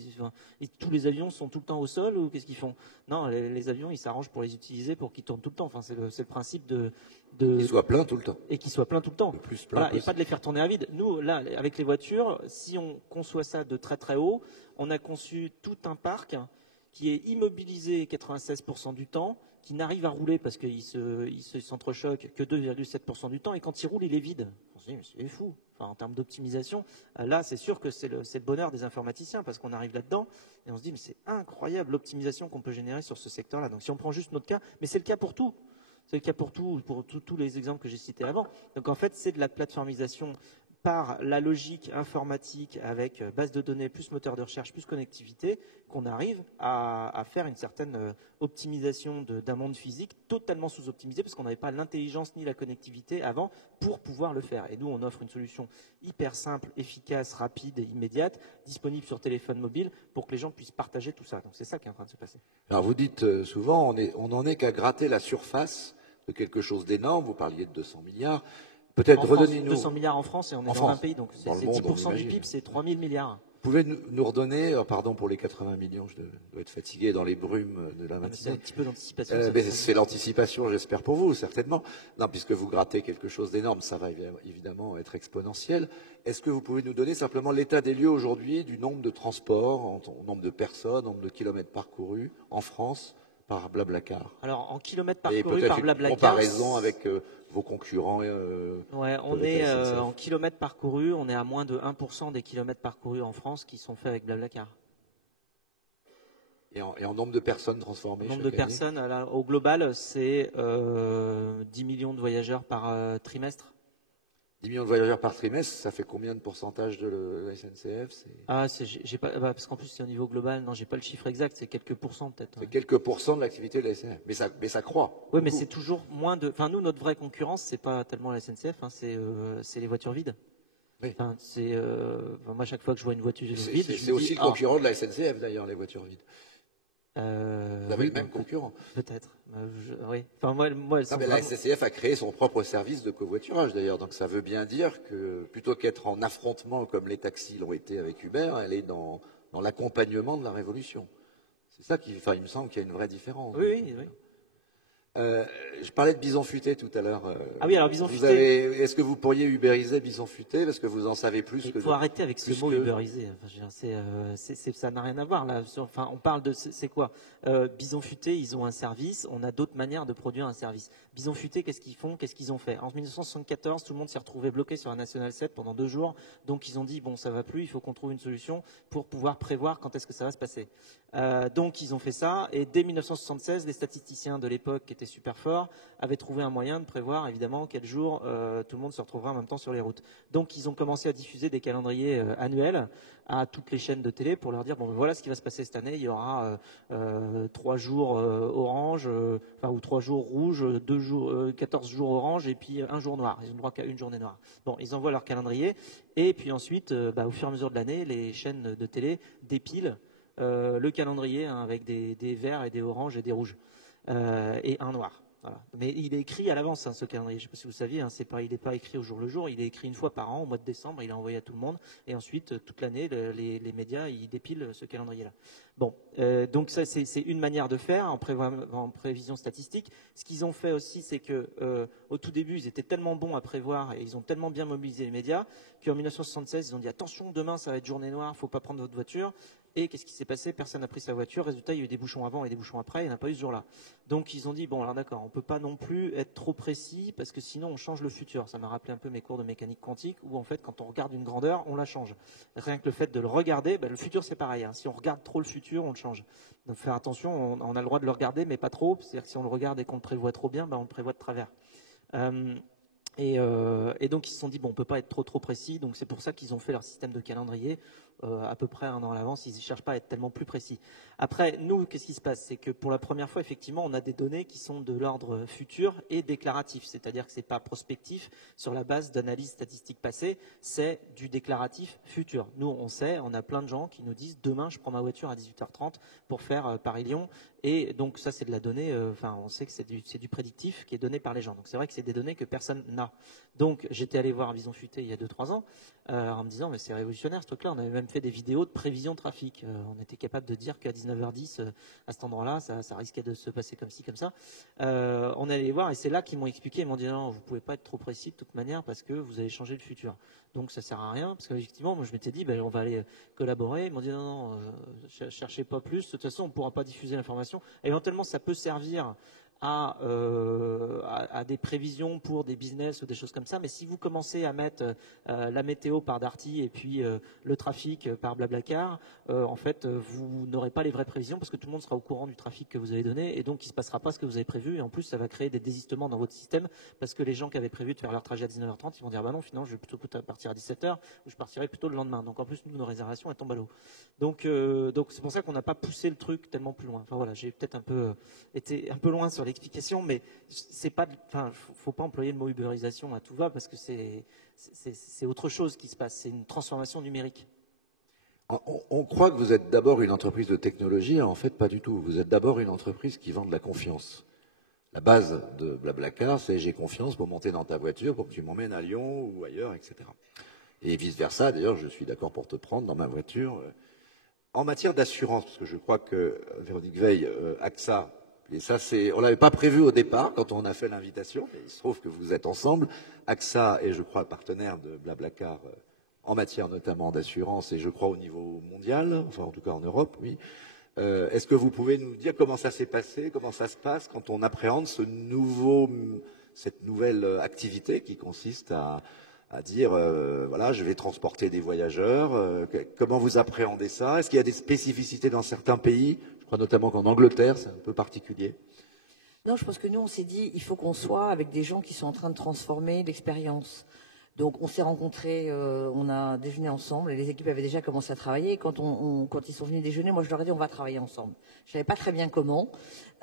Et tous les avions sont tout le temps au sol ou qu'est-ce qu'ils font? Non, les avions, ils s'arrangent pour les utiliser pour qu'ils tournent tout le temps. Enfin, c'est le principe de Qu'ils soient pleins tout le temps. Et qu'ils soient pleins tout le temps. Le plus plein Voilà, et possible. pas de les faire tourner à vide. Nous, là, avec les voitures, si on conçoit ça de très très haut, on a conçu tout un parc qui est immobilisé 96% du temps, qui n'arrive à rouler parce qu'il s'entrechoque que 2,7% du temps, et quand il roule, il est vide. On se dit, mais c'est fou. Enfin, en termes d'optimisation, là, c'est sûr que c'est le bonheur des informaticiens, parce qu'on arrive là-dedans, et on se dit, mais c'est incroyable l'optimisation qu'on peut générer sur ce secteur-là. Donc si on prend juste notre cas, mais c'est le cas pour tout. C'est le cas pour tous les exemples que j'ai cités avant. Donc en fait, c'est de la plateformisation par la logique informatique avec base de données, plus moteur de recherche, plus connectivité, qu'on arrive à faire une certaine optimisation d'un monde physique totalement sous-optimisé parce qu'on n'avait pas l'intelligence ni la connectivité avant pour pouvoir le faire. Et nous, on offre une solution hyper simple, efficace, rapide et immédiate, disponible sur téléphone mobile pour que les gens puissent partager tout ça. Donc c'est ça qui est en train de se passer. Alors vous dites souvent, on n'en est qu'à gratter la surface de quelque chose d'énorme. Vous parliez de 200 milliards. Peut-être redonnez-nous. 200 milliards en France et on est dans un pays, donc c'est 10% du PIB, c'est 3000 milliards. Vous pouvez nous redonner, pardon pour les 80 millions, je dois être fatigué dans les brumes de la matinée. C'est un petit peu d'anticipation. C'est l'anticipation, j'espère pour vous, certainement. Non, puisque vous grattez quelque chose d'énorme, ça va évidemment être exponentiel. Est-ce que vous pouvez nous donner simplement l'état des lieux aujourd'hui du nombre de transports, nombre de personnes, nombre de kilomètres parcourus en France par Blablacar? Alors, en kilomètres parcourus par Blablacar. En comparaison avec vos concurrents. Ouais, on est en kilomètres parcourus, on est à moins de 1% des kilomètres parcourus en France qui sont faits avec Blablacar. Et en nombre de personnes transformées? Nombre de personnes, là, au global, c'est 10 millions de voyageurs par trimestre. 10 millions de voyageurs par trimestre, ça fait combien de pourcentage de la SNCF? J'ai pas, parce qu'en plus c'est au niveau global, non, j'ai pas le chiffre exact, c'est quelques pourcents peut-être. C'est quelques pourcents de l'activité de la SNCF, mais ça croît. Oui, mais c'est toujours moins de. Enfin, nous, notre vraie concurrence, c'est pas tellement la SNCF, hein, c'est les voitures vides. Oui. Enfin, moi, chaque fois que je vois une voiture vide, c'est aussi le concurrent de la SNCF d'ailleurs, les voitures vides. Vous avez le même concurrent. Peut-être. Oui. Enfin, moi, la SNCF a créé son propre service de covoiturage d'ailleurs, donc ça veut bien dire que plutôt qu'être en affrontement comme les taxis l'ont été avec Uber, elle est dans l'accompagnement de la révolution. C'est ça il me semble qu'il y a une vraie différence. Oui. Je parlais de Bison Futé tout à l'heure. Ah oui, alors Bison Futé. Est-ce que vous pourriez ubériser Bison Futé parce que vous en savez plus que. Il faut arrêter avec ce mot ubériser. Ça n'a rien à voir là. Enfin, on parle de c'est quoi Bison Futé, ils ont un service. On a d'autres manières de produire un service. Bison Futé, qu'est-ce qu'ils font? Qu'est-ce qu'ils ont fait? En 1974, tout le monde s'est retrouvé bloqué sur un National 7 pendant 2 jours. Donc ils ont dit bon, ça va plus. Il faut qu'on trouve une solution pour pouvoir prévoir quand est-ce que ça va se passer. Donc ils ont fait ça. Et dès 1976, les statisticiens de l'époque qui étaient super forts avaient trouvé un moyen de prévoir évidemment quel jour tout le monde se retrouvera en même temps sur les routes. Donc ils ont commencé à diffuser des calendriers annuels à toutes les chaînes de télé pour leur dire bon voilà ce qui va se passer cette année, il y aura 3 jours orange, ou 3 jours rouges, 14 jours orange et puis 1 jour noir. Ils ont le droit qu'à une journée noire. Bon, ils envoient leur calendrier et puis ensuite au fur et à mesure de l'année, les chaînes de télé dépilent le calendrier avec des verts et des oranges et des rouges. Et un noir. Voilà. Mais il est écrit à l'avance, ce calendrier. Je ne sais pas si vous saviez, il n'est pas écrit au jour le jour, il est écrit une fois par an, au mois de décembre, il est envoyé à tout le monde. Et ensuite, toute l'année, les médias, ils dépilent ce calendrier-là. Bon, donc ça, c'est une manière de faire en prévision statistique. Ce qu'ils ont fait aussi, c'est que au tout début, ils étaient tellement bons à prévoir et ils ont tellement bien mobilisé les médias qu'en 1976, ils ont dit attention, demain, ça va être journée noire, il ne faut pas prendre votre voiture. Et qu'est-ce qui s'est passé? Personne n'a pris sa voiture. Résultat, il y a eu des bouchons avant et des bouchons après. Il n'y en a pas eu ce jour-là. Donc, ils ont dit, bon, alors d'accord, on ne peut pas non plus être trop précis parce que sinon, on change le futur. Ça m'a rappelé un peu mes cours de mécanique quantique où, en fait, quand on regarde une grandeur, on la change. Rien que le fait de le regarder, le futur, c'est pareil. Hein. Si on regarde trop le futur, on le change. Donc, faire attention, on a le droit de le regarder, mais pas trop. C'est-à-dire que si on le regarde et qu'on le prévoit trop bien, on le prévoit de travers. Et donc ils se sont dit bon, on peut pas être trop précis, donc c'est pour ça qu'ils ont fait leur système de calendrier à peu près un an à l'avance. Ils ne cherchent pas à être tellement plus précis. Après, nous, qu'est-ce qui se passe? C'est que pour la première fois, effectivement, on a des données qui sont de l'ordre futur et déclaratif, c'est-à-dire que c'est pas prospectif sur la base d'analyses statistiques passées, c'est du déclaratif futur. Nous, on sait, on a plein de gens qui nous disent demain, je prends ma voiture à 18h30 pour faire Paris-Lyon. Et donc ça, c'est de la donnée, on sait que c'est du prédictif qui est donné par les gens. Donc c'est vrai que c'est des données que personne n'a. Donc j'étais allé voir Vision Futé il y a 2-3 ans en me disant mais c'est révolutionnaire ce truc-là. On avait même fait des vidéos de prévision de trafic. On était capable de dire qu'à 19h10 à cet endroit-là, ça risquait de se passer comme ci, comme ça. On est allé les voir et c'est là qu'ils m'ont expliqué. Ils m'ont dit non, vous pouvez pas être trop précis de toute manière parce que vous allez changer le futur. Donc ça sert à rien parce qu'effectivement, moi je m'étais dit on va aller collaborer. Ils m'ont dit non, cherchez pas plus. De toute façon, on ne pourra pas diffuser l'information. Éventuellement, ça peut servir à des prévisions pour des business ou des choses comme ça. Mais si vous commencez à mettre la météo par Darty et puis le trafic par Blablacar, en fait, vous n'aurez pas les vraies prévisions parce que tout le monde sera au courant du trafic que vous avez donné et donc il ne se passera pas ce que vous avez prévu. Et en plus, ça va créer des désistements dans votre système parce que les gens qui avaient prévu de faire leur trajet à 19h30, ils vont dire non, finalement, je vais plutôt partir à 17h ou je partirai plutôt le lendemain. Donc en plus, nous, nos réservations, elles tombent à l'eau. Donc c'est pour ça qu'on n'a pas poussé le truc tellement plus loin. Enfin voilà, j'ai peut-être été un peu loin sur l'explication, mais c'est pas, faut pas employer le mot ubérisation à tout va parce que c'est autre chose qui se passe. C'est une transformation numérique. On croit que vous êtes d'abord une entreprise de technologie, en fait pas du tout. Vous êtes d'abord une entreprise qui vend de la confiance. La base de Blablacar, c'est j'ai confiance pour monter dans ta voiture, pour que tu m'emmènes à Lyon ou ailleurs, etc. Et vice versa. D'ailleurs, je suis d'accord pour te prendre dans ma voiture. En matière d'assurance, parce que je crois que Véronique Veil, AXA, et ça, on l'avait pas prévu au départ quand on a fait l'invitation, mais il se trouve que vous êtes ensemble. AXA est, je crois, partenaire de Blablacar en matière notamment d'assurance et je crois au niveau mondial, enfin en tout cas en Europe, oui. Est-ce que vous pouvez nous dire comment ça s'est passé, comment ça se passe quand on appréhende cette nouvelle activité qui consiste à dire, voilà, je vais transporter des voyageurs. Comment vous appréhendez ça? Est-ce qu'il y a des spécificités dans certains pays? Je crois notamment qu'en Angleterre, c'est un peu particulier. Non, je pense que nous, on s'est dit, il faut qu'on soit avec des gens qui sont en train de transformer l'expérience. Donc, on s'est rencontrés, on a déjeuné ensemble, et les équipes avaient déjà commencé à travailler. Et quand ils sont venus déjeuner, moi, je leur ai dit, on va travailler ensemble. Je savais pas très bien comment,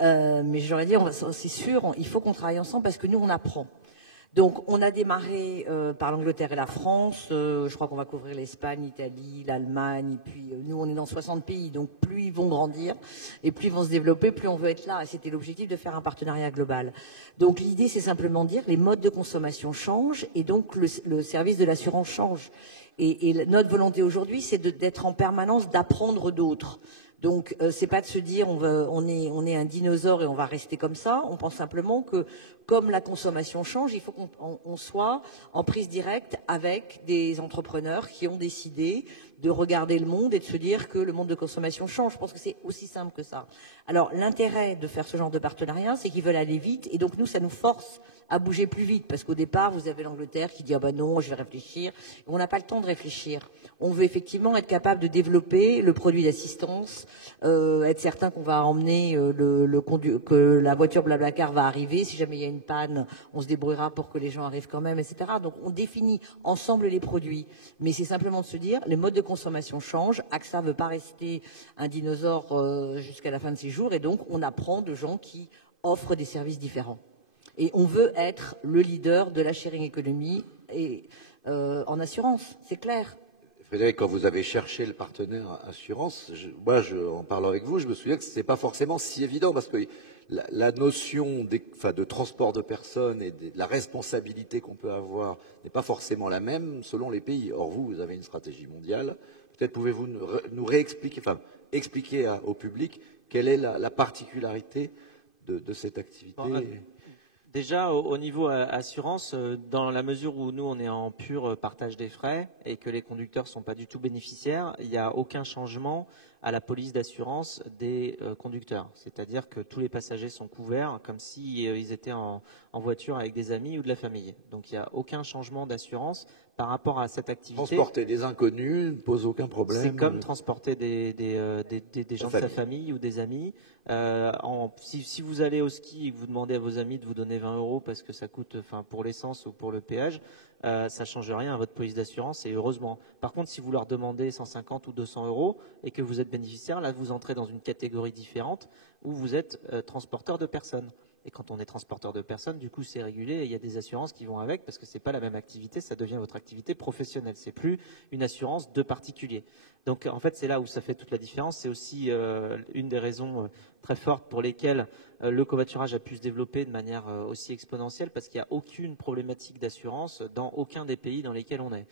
mais je leur ai dit, c'est sûr, il faut qu'on travaille ensemble parce que nous, on apprend. Donc, on a démarré par l'Angleterre et la France. Je crois qu'on va couvrir l'Espagne, l'Italie, l'Allemagne. Et puis, nous, on est dans 60 pays. Donc, plus ils vont grandir et plus ils vont se développer, plus on veut être là. Et c'était l'objectif de faire un partenariat global. Donc, l'idée, c'est simplement de dire les modes de consommation changent et donc le service de l'assurance change. Et notre volonté aujourd'hui, c'est d'être en permanence, d'apprendre d'autres. Donc, c'est pas de se dire on est un dinosaure et on va rester comme ça. On pense simplement que comme la consommation change, il faut qu'on soit en prise directe avec des entrepreneurs qui ont décidé de regarder le monde et de se dire que le monde de consommation change. Je pense que c'est aussi simple que ça. Alors, l'intérêt de faire ce genre de partenariat, c'est qu'ils veulent aller vite et donc nous, ça nous force à bouger plus vite parce qu'au départ, vous avez l'Angleterre qui dit ah ben non, je vais réfléchir. On n'a pas le temps de réfléchir. On veut effectivement être capable de développer le produit d'assistance, être certain qu'on va emmener que la voiture Blablacar va arriver. Si jamais il y a une panne, on se débrouillera pour que les gens arrivent quand même, etc. Donc on définit ensemble les produits, mais c'est simplement de se dire les modes de consommation changent. AXA ne veut pas rester un dinosaure jusqu'à la fin de ses jours, et donc on apprend de gens qui offrent des services différents. Et on veut être le leader de la sharing economy et en assurance, c'est clair. Frédéric, quand vous avez cherché le partenaire assurance, en parlant avec vous, je me souviens que ce n'était pas forcément si évident parce que la notion de transport de personnes et de la responsabilité qu'on peut avoir n'est pas forcément la même selon les pays. Or, vous avez une stratégie mondiale. Peut-être pouvez-vous nous réexpliquer, expliquer au public quelle est la particularité de cette activité. Déjà, au niveau assurance, dans la mesure où nous, on est en pur partage des frais et que les conducteurs ne sont pas du tout bénéficiaires, il n'y a aucun changement à la police d'assurance des conducteurs. C'est-à-dire que tous les passagers sont couverts comme s'ils étaient en voiture avec des amis ou de la famille. Donc il n'y a aucun changement d'assurance par rapport à cette activité. Transporter des inconnus ne pose aucun problème. C'est comme transporter des gens de sa famille ou des amis. Si vous allez au ski et que vous demandez à vos amis de vous donner 20 € parce que ça coûte, pour l'essence ou pour le péage, ça ne change rien à votre police d'assurance, et heureusement. Par contre, si vous leur demandez 150 ou 200 € et que vous êtes bénéficiaire, là vous entrez dans une catégorie différente où vous êtes transporteur de personnes. Et quand on est transporteur de personnes, du coup, c'est régulé et il y a des assurances qui vont avec parce que c'est pas la même activité, ça devient votre activité professionnelle. C'est plus une assurance de particulier. Donc, en fait, c'est là où ça fait toute la différence. C'est aussi une des raisons très fortes pour lesquelles le covoiturage a pu se développer de manière aussi exponentielle, parce qu'il n'y a aucune problématique d'assurance dans aucun des pays dans lesquels on est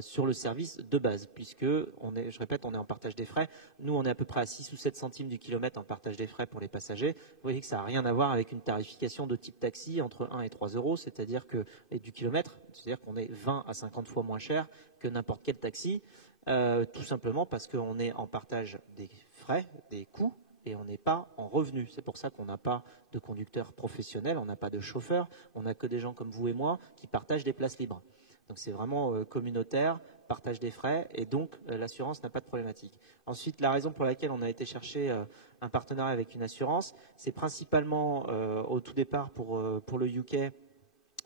sur le service de base, puisque je répète, on est en partage des frais. Nous, on est à peu près à 6 ou 7 centimes du kilomètre en partage des frais pour les passagers. Vous voyez que ça n'a rien à voir avec une tarification de type taxi entre 1 et 3 €, c'est-à-dire et du kilomètre, c'est-à-dire qu'on est 20 à 50 fois moins cher que n'importe quel taxi, tout simplement parce qu'on est en partage des frais, des coûts, et on n'est pas en revenu. C'est pour ça qu'on n'a pas de conducteur professionnel, on n'a pas de chauffeur, on n'a que des gens comme vous et moi qui partagent des places libres. Donc c'est vraiment communautaire, partage des frais, et donc l'assurance n'a pas de problématique. Ensuite, la raison pour laquelle on a été chercher un partenariat avec une assurance, c'est principalement au tout départ pour le UK.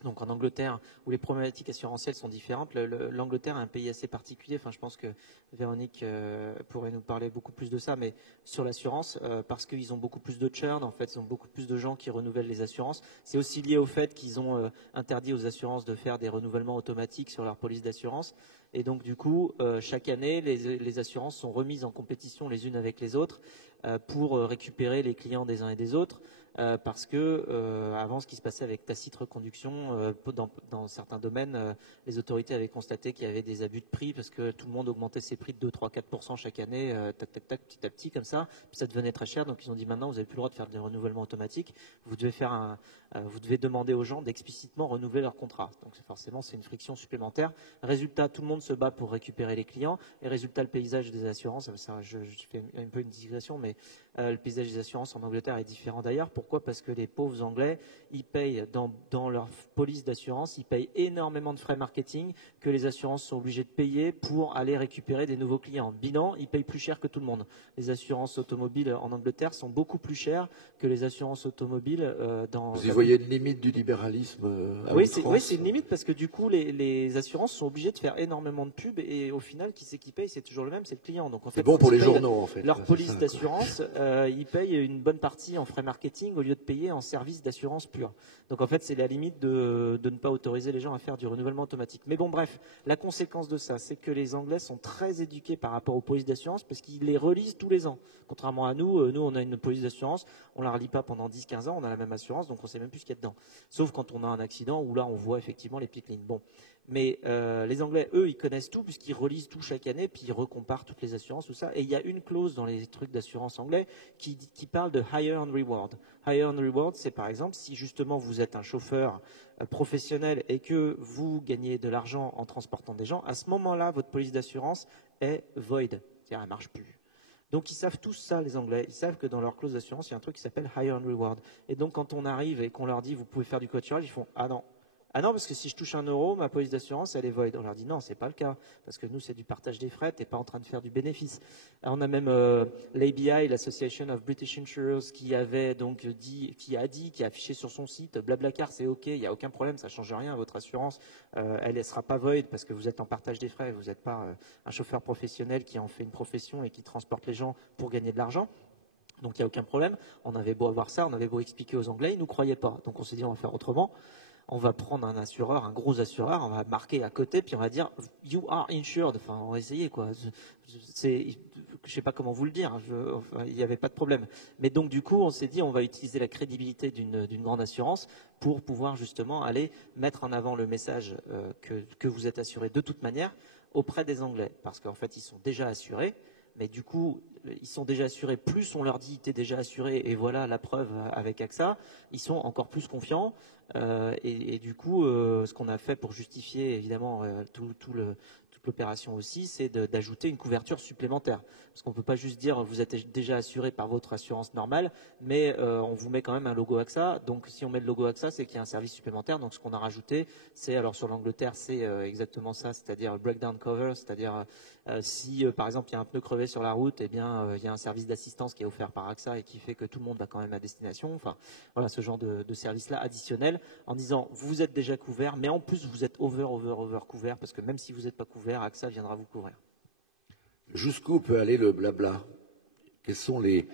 Donc en Angleterre, où les problématiques assurantielles sont différentes. L'Angleterre est un pays assez particulier. Enfin, je pense que Véronique pourrait nous parler beaucoup plus de ça, mais sur l'assurance, parce qu'ils ont beaucoup plus de churn, en fait, ils ont beaucoup plus de gens qui renouvellent les assurances. C'est aussi lié au fait qu'ils ont interdit aux assurances de faire des renouvellements automatiques sur leur police d'assurance. Et donc, du coup, chaque année, les assurances sont remises en compétition les unes avec les autres pour récupérer les clients des uns et des autres. Parce que avant, ce qui se passait avec tacite reconduction, dans certains domaines, les autorités avaient constaté qu'il y avait des abus de prix parce que tout le monde augmentait ses prix de 2, 3, 4% chaque année, petit à petit comme ça, puis ça devenait très cher. Donc ils ont dit maintenant vous n'avez plus le droit de faire des renouvellements automatiques, vous devez demander aux gens d'explicitement renouveler leur contrat. Donc forcément c'est une friction supplémentaire. Résultat, tout le monde se bat pour récupérer les clients, et résultat, le paysage des assurances, je fais un peu une digression, mais le paysage des assurances en Angleterre est différent d'ailleurs. Pourquoi ? Parce que les pauvres Anglais, ils payent dans leur police d'assurance, ils payent énormément de frais marketing que les assurances sont obligées de payer pour aller récupérer des nouveaux clients. Bilan, ils payent plus cher que tout le monde. Les assurances automobiles en Angleterre sont beaucoup plus chères que les assurances automobiles dans... Vous y voyez une limite du libéralisme Oui, c'est une limite, parce que du coup, les assurances sont obligées de faire énormément de pubs, et au final, qui c'est qui paye ? C'est toujours le même, c'est le client. Donc en fait, c'est bon pour les journaux, en fait. Leur police d'assurance, ils payent une bonne partie en frais marketing au lieu de payer en service d'assurance pure. Donc en fait, c'est la limite de ne pas autoriser les gens à faire du renouvellement automatique. Mais bon, bref, la conséquence de ça, c'est que les Anglais sont très éduqués par rapport aux polices d'assurance, parce qu'ils les relisent tous les ans. Contrairement à nous, on a une police d'assurance, on la relit pas pendant 10-15 ans, on a la même assurance, donc on sait même plus ce qu'il y a dedans. Sauf quand on a un accident, où là, on voit effectivement les petites lignes. Bon. Mais les Anglais, eux, ils connaissent tout, puisqu'ils relisent tout chaque année, puis ils recomparent toutes les assurances, tout ça. Et il y a une clause dans les trucs d'assurance anglais qui parle de hire and reward. Hire and reward, c'est par exemple si justement vous êtes un chauffeur professionnel et que vous gagnez de l'argent en transportant des gens, à ce moment-là, votre police d'assurance est void, c'est-à-dire elle ne marche plus. Donc ils savent tous ça, les Anglais. Ils savent que dans leur clause d'assurance, il y a un truc qui s'appelle hire and reward. Et donc quand on arrive et qu'on leur dit vous pouvez faire du covoiturage, ils font ah non. Ah non, parce que si je touche 1 €, ma police d'assurance, elle est void. On leur dit non, c'est pas le cas, parce que nous, c'est du partage des frais, t'es pas en train de faire du bénéfice. Alors, on a même l'ABI, l'Association of British Insurers, qui a affiché sur son site, Blablacar, c'est OK, il n'y a aucun problème, ça change rien, votre assurance, elle ne sera pas void, parce que vous êtes en partage des frais, vous n'êtes pas un chauffeur professionnel qui en fait une profession et qui transporte les gens pour gagner de l'argent. Donc, il n'y a aucun problème. On avait beau avoir ça, on avait beau expliquer aux Anglais, ils ne nous croyaient pas. Donc, on s'est dit, on va faire autrement. On va prendre un assureur, un gros assureur, on va marquer à côté, puis on va dire « You are insured ». Enfin, on va essayer, quoi. Je sais pas comment vous le dire, il n'y avait pas de problème. Mais donc, du coup, on s'est dit, on va utiliser la crédibilité d'une grande assurance pour pouvoir justement aller mettre en avant le message que vous êtes assuré de toute manière auprès des Anglais. Parce qu'en fait, ils sont déjà assurés. Mais du coup, ils sont déjà assurés, plus on leur dit t'es déjà assuré, et voilà la preuve avec AXA, ils sont encore plus confiants. Et du coup, ce qu'on a fait pour justifier évidemment toute toute l'opération aussi, c'est d'ajouter une couverture supplémentaire. Parce qu'on ne peut pas juste dire vous êtes déjà assuré par votre assurance normale, mais on vous met quand même un logo AXA. Donc si on met le logo AXA, c'est qu'il y a un service supplémentaire. Donc ce qu'on a rajouté, c'est, alors sur l'Angleterre, c'est exactement ça, c'est-à-dire breakdown cover, c'est-à-dire si par exemple il y a un pneu crevé sur la route, eh bien il y a un service d'assistance qui est offert par AXA et qui fait que tout le monde va quand même à destination. Enfin voilà, ce genre de service-là additionnel en disant vous êtes déjà couvert, mais en plus vous êtes over couvert, parce que même si vous n'êtes pas couvert, AXA viendra vous couvrir. Jusqu'où peut aller le blabla? Quelles sont les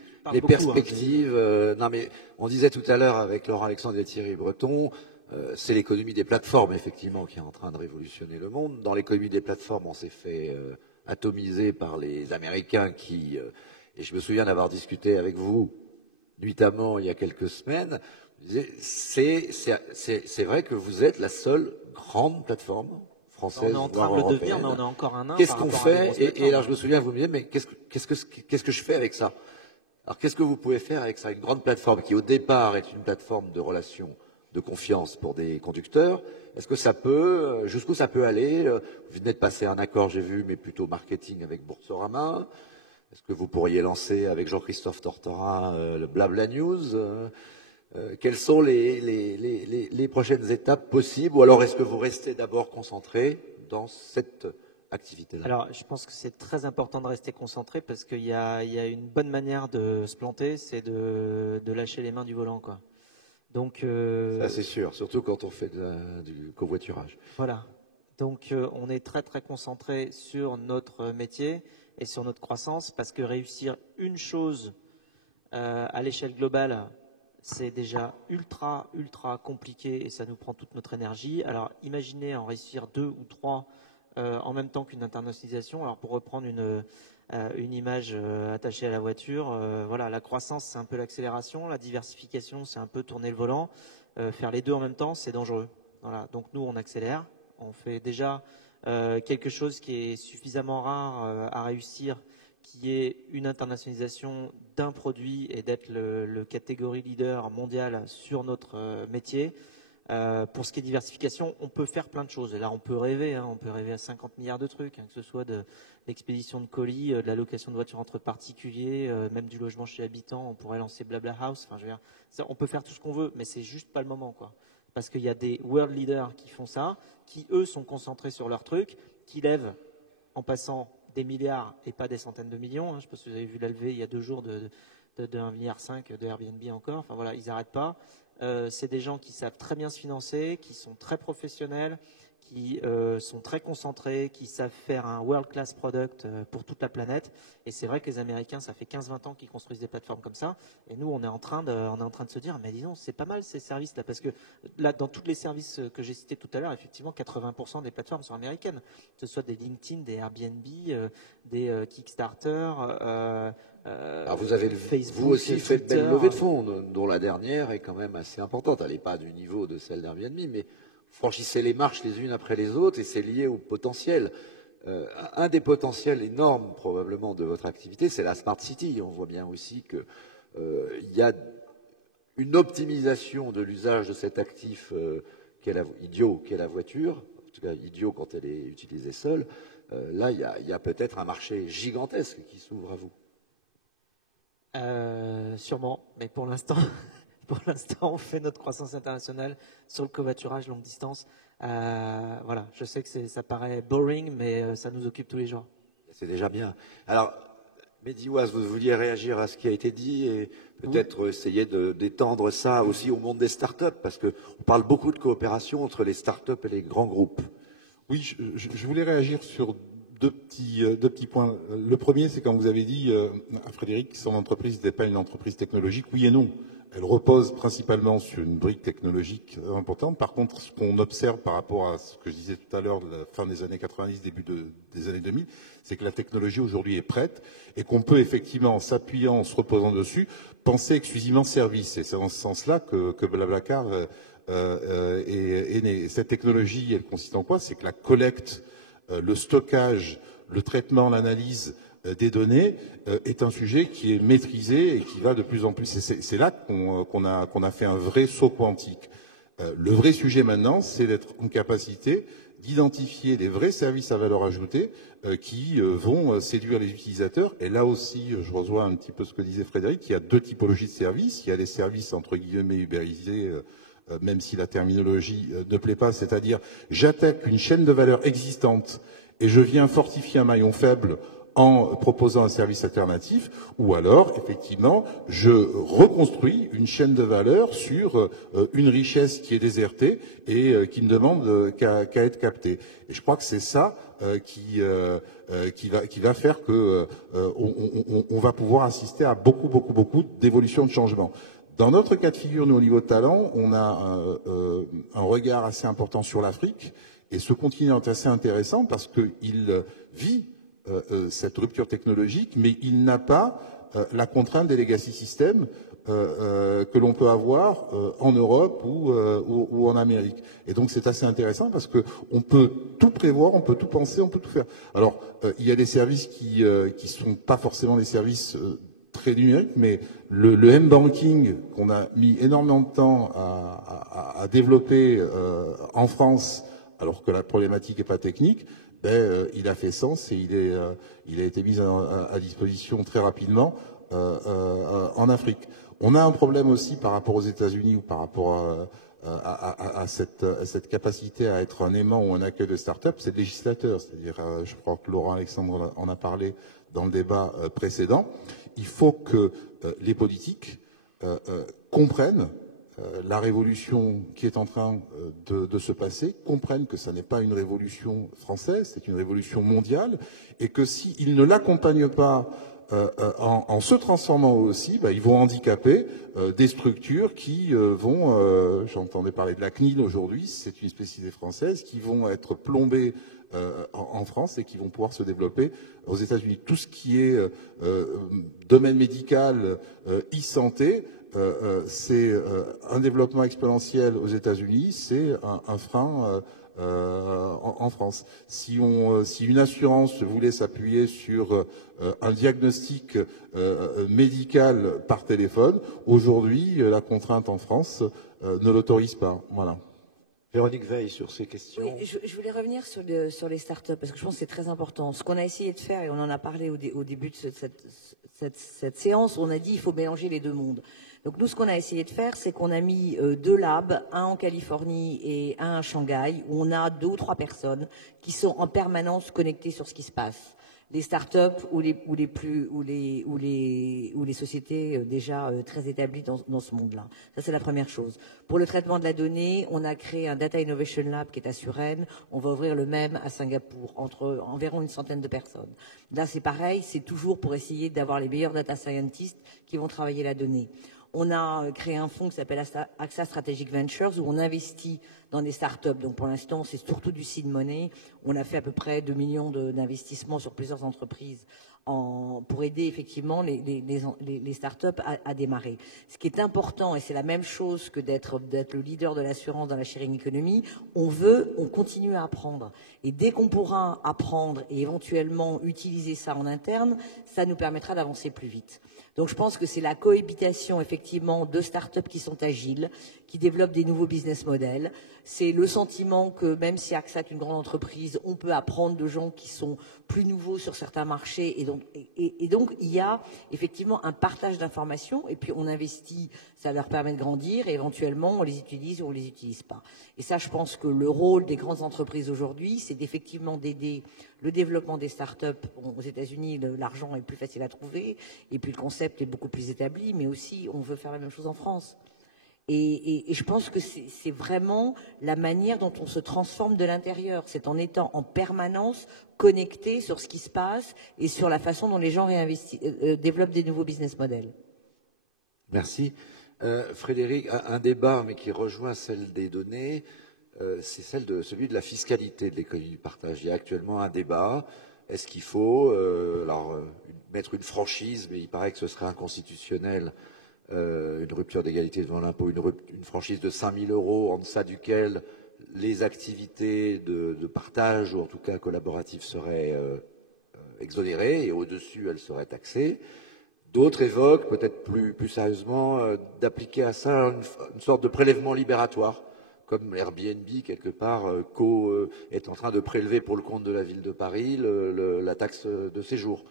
perspectives? Non, mais on disait tout à l'heure avec Laurent Alexandre et Thierry Breton, c'est l'économie des plateformes, effectivement, qui est en train de révolutionner le monde. Dans l'économie des plateformes, on s'est fait atomiser par les Américains qui, et je me souviens d'avoir discuté avec vous, nuitamment, il y a quelques semaines, c'est vrai que vous êtes la seule grande plateforme française, on est en train de le devenir, mais on est encore un nain. Qu'est-ce qu'on fait? Et alors je me souviens, vous me disiez, mais qu'est-ce que je fais avec ça? Alors qu'est-ce que vous pouvez faire avec ça? Une grande plateforme qui au départ est une plateforme de relations de confiance pour des conducteurs. Est-ce que ça peut, jusqu'où ça peut aller? Vous venez de passer un accord, j'ai vu, mais plutôt marketing avec Boursorama. Est-ce que vous pourriez lancer avec Jean-Christophe Tortora le Blabla News? Quelles sont les prochaines étapes possibles? Ou alors est-ce que vous restez d'abord concentré dans cette activité-là? Alors, je pense que c'est très important de rester concentré parce qu'il y a une bonne manière de se planter, c'est de lâcher les mains du volant, quoi. Donc, ça, c'est sûr, surtout quand on fait du covoiturage. Voilà. Donc, on est très, très concentré sur notre métier et sur notre croissance parce que réussir une chose à l'échelle globale, c'est déjà ultra, ultra compliqué et ça nous prend toute notre énergie. Alors, imaginez en réussir 2 ou 3 en même temps qu'une internationalisation. Alors, pour reprendre une image attachée à la voiture, voilà, la croissance, c'est un peu l'accélération. La diversification, c'est un peu tourner le volant. Faire les deux en même temps, c'est dangereux. Voilà. Donc, nous, on accélère. On fait déjà quelque chose qui est suffisamment rare à réussir, qui est une internationalisation d'un produit et d'être le catégorie leader mondial sur notre métier. Pour ce qui est diversification, on peut faire plein de choses. Et là, on peut rêver à 50 milliards de trucs, que ce soit de l'expédition de colis, de la location de voitures entre particuliers, même du logement chez habitants. On pourrait lancer Blabla House. Enfin, je veux dire, on peut faire tout ce qu'on veut, mais c'est juste pas le moment, quoi. Parce qu'il y a des world leaders qui font ça, qui eux sont concentrés sur leur truc, qui lèvent en passant des milliards et pas des centaines de millions. Je ne sais pas si vous avez vu la levée il y a 2 jours de 1,5 milliard de Airbnb encore. Enfin voilà, ils n'arrêtent pas. C'est des gens qui savent très bien se financer, qui sont très professionnels, qui sont très concentrés, qui savent faire un world-class product pour toute la planète. Et c'est vrai que les Américains, ça fait 15-20 ans qu'ils construisent des plateformes comme ça. Et nous, on est en train de se dire, mais disons, c'est pas mal ces services-là. Parce que là, dans tous les services que j'ai cités tout à l'heure, effectivement, 80% des plateformes sont américaines. Que ce soit des LinkedIn, des Airbnb, des Kickstarter. Alors vous avez Facebook, vous aussi fait de Twitter, belles levées de fonds, dont la dernière est quand même assez importante. Elle n'est pas du niveau de celle d'Airbnb, mais franchissez les marches les unes après les autres et c'est lié au potentiel. Un des potentiels énormes probablement de votre activité, c'est la Smart City. On voit bien aussi que il y a une optimisation de l'usage de cet actif idiot qu'est la voiture, en tout cas idiot quand elle est utilisée seule. Là, il y a peut-être un marché gigantesque qui s'ouvre à vous. Sûrement, mais pour l'instant, on fait notre croissance internationale sur le covoiturage longue distance. Voilà, je sais que ça paraît boring, mais ça nous occupe tous les jours. C'est déjà bien. Alors, Mehdi Ouaz, vous vouliez réagir à ce qui a été dit et peut-être essayer d'étendre ça aussi au monde des startups, parce qu'on parle beaucoup de coopération entre les startups et les grands groupes. Oui, je voulais réagir sur deux petits points. Le premier, c'est quand vous avez dit à Frédéric que son entreprise n'était pas une entreprise technologique. Oui et non. Elle repose principalement sur une brique technologique importante. Par contre, ce qu'on observe par rapport à ce que je disais tout à l'heure de la fin des années 90, début des années 2000, c'est que la technologie aujourd'hui est prête et qu'on peut effectivement, en s'appuyant, en se reposant dessus, penser exclusivement service. Et c'est dans ce sens-là que Blablacar est né. Cette technologie, elle consiste en quoi? C'est que la collecte, le stockage, le traitement, l'analyse des données est un sujet qui est maîtrisé et qui va de plus en plus. C'est là qu'on a fait un vrai saut quantique. Le vrai sujet maintenant, c'est d'être en capacité d'identifier les vrais services à valeur ajoutée qui vont séduire les utilisateurs. Et là aussi, je rejoins un petit peu ce que disait Frédéric, il y a deux typologies de services. Il y a les services entre guillemets ubérisés, même si la terminologie ne plaît pas, c'est-à-dire j'attaque une chaîne de valeur existante et je viens fortifier un maillon faible en proposant un service alternatif, ou alors, effectivement, je reconstruis une chaîne de valeur sur une richesse qui est désertée et qui ne demande qu'à être captée. Et je crois que c'est ça qui va faire que on va pouvoir assister à beaucoup d'évolutions de changements. Dans notre cas de figure, nous, au niveau de talent, on a un regard assez important sur l'Afrique, et ce continent est assez intéressant parce qu'il vit cette rupture technologique, mais il n'a pas la contrainte des legacy systems que l'on peut avoir en Europe ou en Amérique. Et donc c'est assez intéressant parce que on peut tout prévoir, on peut tout penser, on peut tout faire. Alors il y a des services qui sont pas forcément des services très numériques, mais le m-banking qu'on a mis énormément de temps à développer en France, alors que la problématique n'est pas technique, il a fait sens et il a été mis à disposition très rapidement en Afrique. On a un problème aussi par rapport aux États-Unis ou par rapport à cette capacité à être un aimant ou un accueil de start-up, c'est le législateur. C'est-à-dire, je crois que Laurent Alexandre en a parlé dans le débat précédent. Il faut que les politiques comprennent la révolution qui est en train de se passer, comprennent que ça n'est pas une révolution française, c'est une révolution mondiale, et que s'ils ne l'accompagnent pas en se transformant aussi, ils vont handicaper des structures qui vont, j'entendais parler de la CNIL aujourd'hui, c'est une spécialité française, qui vont être plombées en France et qui vont pouvoir se développer aux États-Unis. Tout ce qui est domaine médical, e-santé, c'est un développement exponentiel aux États-Unis, c'est un frein en France. Si une assurance voulait s'appuyer sur un diagnostic médical par téléphone, aujourd'hui, la contrainte en France ne l'autorise pas. Voilà. Véronique Veil, sur ces questions. Oui, je voulais revenir sur les startups, parce que je pense que c'est très important. Ce qu'on a essayé de faire, et on en a parlé au début de cette séance, on a dit il faut mélanger les deux mondes. Donc nous, ce qu'on a essayé de faire, c'est qu'on a mis deux labs, un en Californie et un à Shanghai, où on a 2 ou 3 personnes qui sont en permanence connectées sur ce qui se passe. Les startups ou les sociétés déjà très établies dans ce monde-là. Ça, c'est la première chose. Pour le traitement de la donnée, on a créé un Data Innovation Lab qui est à Suresnes. On va ouvrir le même à Singapour, entre environ une centaine de personnes. Là, c'est pareil, c'est toujours pour essayer d'avoir les meilleurs data scientists qui vont travailler la donnée. On a créé un fonds qui s'appelle AXA Strategic Ventures où on investit dans des startups. Donc pour l'instant, c'est surtout du seed money. On a fait à peu près 2 millions d'investissements sur plusieurs entreprises pour aider effectivement les startups à démarrer. Ce qui est important, et c'est la même chose que d'être le leader de l'assurance dans la sharing economy, on continue à apprendre. Et dès qu'on pourra apprendre et éventuellement utiliser ça en interne, ça nous permettra d'avancer plus vite. Donc je pense que c'est la cohabitation effectivement de startups qui sont agiles, qui développent des nouveaux business models. C'est le sentiment que même si AXA est une grande entreprise, on peut apprendre de gens qui sont plus nouveaux sur certains marchés. Et donc il y a effectivement un partage d'informations et puis on investit, ça leur permet de grandir et éventuellement on les utilise ou on les utilise pas. Et ça, je pense que le rôle des grandes entreprises aujourd'hui, c'est d'effectivement d'aider le développement des startups. Aux États-Unis, l'argent est plus facile à trouver et puis le concept est beaucoup plus établi, mais aussi on veut faire la même chose en France. Et je pense que c'est vraiment la manière dont on se transforme de l'intérieur. C'est en étant en permanence connecté sur ce qui se passe et sur la façon dont les gens développent des nouveaux business models. Merci. Frédéric, un débat, mais qui rejoint celle des données, c'est celui de la fiscalité de l'économie du partage. Il y a actuellement un débat. Est-ce qu'il faut mettre une franchise, mais il paraît que ce serait inconstitutionnel, une rupture d'égalité devant l'impôt, une franchise de 5 000 € en deçà duquel les activités de partage, ou en tout cas collaboratives, seraient exonérées, et au-dessus, elles seraient taxées. D'autres évoquent, peut-être plus sérieusement, d'appliquer à ça une sorte de prélèvement libératoire comme Airbnb, quelque part, est en train de prélever pour le compte de la ville de Paris la taxe de séjour.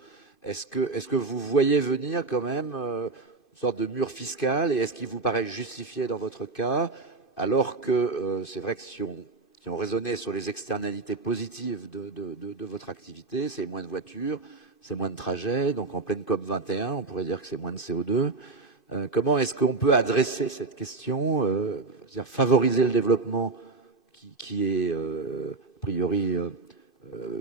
Est-ce que vous voyez venir quand même une sorte de mur fiscal, et est-ce qu'il vous paraît justifié dans votre cas, alors que c'est vrai que si on raisonnait sur les externalités positives de votre activité, c'est moins de voitures, c'est moins de trajets, donc en pleine COP 21, on pourrait dire que c'est moins de CO2. Comment est-ce qu'on peut adresser cette question, c'est-à-dire favoriser le développement qui est a priori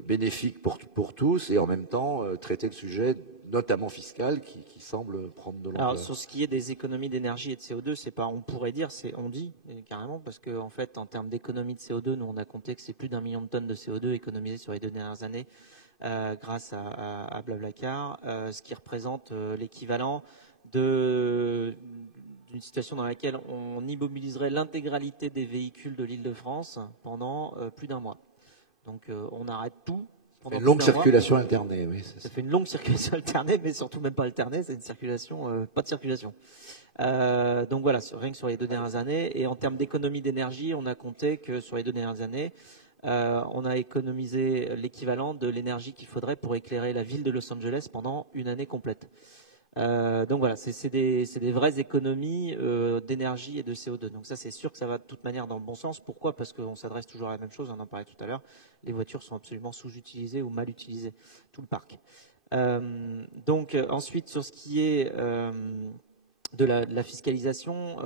bénéfique pour tous, et en même temps traiter le sujet, notamment fiscal, qui semble prendre de l'ampleur? Alors, sur ce qui est des économies d'énergie et de CO2, c'est pas on pourrait dire, c'est on dit carrément, parce que en fait, en termes d'économie de CO2, nous on a compté que c'est plus d'1 million de tonnes de CO2 économisées sur les 2 dernières années grâce à Blablacar, ce qui représente l'équivalent d'une situation dans laquelle on immobiliserait l'intégralité des véhicules de l'Île-de-France pendant plus d'1 mois. Donc on arrête tout. Une longue circulation alternée, oui. Ça fait une longue circulation alternée, mais surtout même pas alternée, c'est une circulation, pas de circulation. Donc voilà, rien que sur les 2 dernières années. Et en termes d'économie d'énergie, on a compté que sur les 2 dernières années, on a économisé l'équivalent de l'énergie qu'il faudrait pour éclairer la ville de Los Angeles pendant une année complète. Donc voilà, c'est des vraies économies d'énergie et de CO2. Donc ça, c'est sûr que ça va de toute manière dans le bon sens. Pourquoi? Parce qu'on s'adresse toujours à la même chose, on en parlait tout à l'heure. Les voitures sont absolument sous-utilisées ou mal utilisées, tout le parc. Donc ensuite, sur ce qui est de la fiscalisation,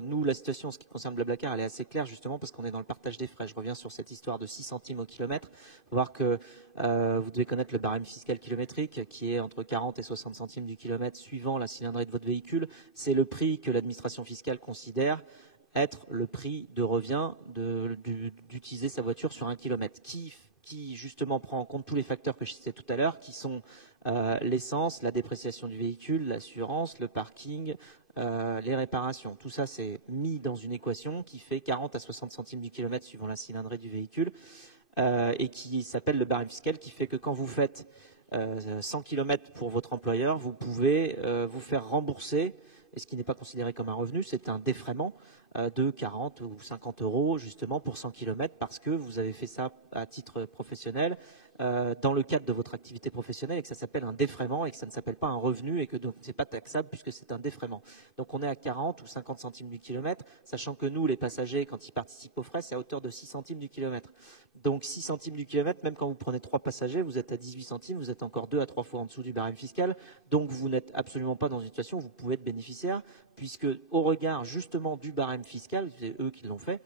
nous, la situation en ce qui concerne Blablacar, elle est assez claire justement parce qu'on est dans le partage des frais. Je reviens sur cette histoire de 6 centimes au kilomètre. Il faut voir que vous devez connaître le barème fiscal kilométrique qui est entre 40 et 60 centimes du kilomètre suivant la cylindrée de votre véhicule. C'est le prix que l'administration fiscale considère être le prix de revient d'utiliser sa voiture sur 1 kilomètre, qui justement prend en compte tous les facteurs que je citais tout à l'heure, qui sont l'essence, la dépréciation du véhicule, l'assurance, le parking, les réparations. Tout ça, c'est mis dans une équation qui fait 40 à 60 centimes du kilomètre suivant la cylindrée du véhicule et qui s'appelle le barème fiscal, qui fait que quand vous faites 100 km pour votre employeur, vous pouvez vous faire rembourser, et ce qui n'est pas considéré comme un revenu, c'est un défraiement de 40 ou 50 euros justement pour 100 km parce que vous avez fait ça à titre professionnel dans le cadre de votre activité professionnelle et que ça s'appelle un défraiement et que ça ne s'appelle pas un revenu et que donc c'est pas taxable puisque c'est un défraiement. Donc on est à 40 ou 50 centimes du kilomètre, sachant que nous, les passagers, quand ils participent aux frais, c'est à hauteur de 6 centimes du kilomètre. Donc 6 centimes du kilomètre, même quand vous prenez 3 passagers, vous êtes à 18 centimes, vous êtes encore 2 à 3 fois en dessous du barème fiscal. Donc vous n'êtes absolument pas dans une situation où vous pouvez être bénéficiaire, puisque au regard justement du barème fiscal, c'est eux qui l'ont fait,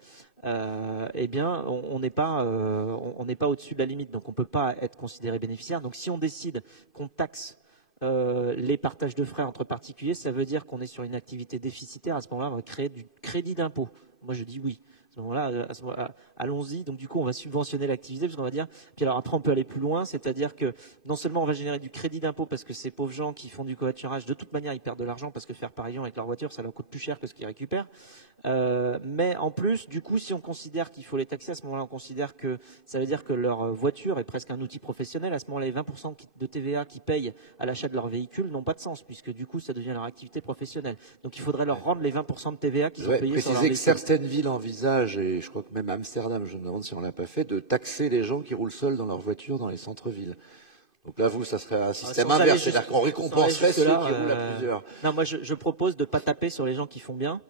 eh bien on n'est pas au-dessus de la limite, donc on ne peut pas être considéré bénéficiaire. Donc si on décide qu'on taxe les partages de frais entre particuliers, ça veut dire qu'on est sur une activité déficitaire. À ce moment-là, on va créer du crédit d'impôt. Moi je dis oui. À ce moment-là, allons-y. Donc du coup, on va subventionner l'activité, parce qu'on va dire. Puis alors après, on peut aller plus loin, c'est-à-dire que non seulement on va générer du crédit d'impôt parce que ces pauvres gens qui font du covoiturage, de toute manière, ils perdent de l'argent parce que faire parion avec leur voiture, ça leur coûte plus cher que ce qu'ils récupèrent. Mais en plus, du coup, si on considère qu'il faut les taxer, à ce moment-là, on considère que ça veut dire que leur voiture est presque un outil professionnel. À ce moment-là, les 20% de TVA qu'ils payent à l'achat de leur véhicule n'ont pas de sens, puisque du coup, ça devient leur activité professionnelle. Donc, il faudrait leur rendre les 20% de TVA qu'ils ont payés sur leur véhicule. Certaines villes envisagent, et je crois que même Amsterdam, je me demande si on l'a pas fait, de taxer les gens qui roulent seuls dans leur voiture dans les centres-villes. Donc là, ça serait un système inverse, c'est-à-dire qu'on récompenserait ceux qui roulent à plusieurs. Non, moi, je propose de ne pas taper sur les gens qui font bien.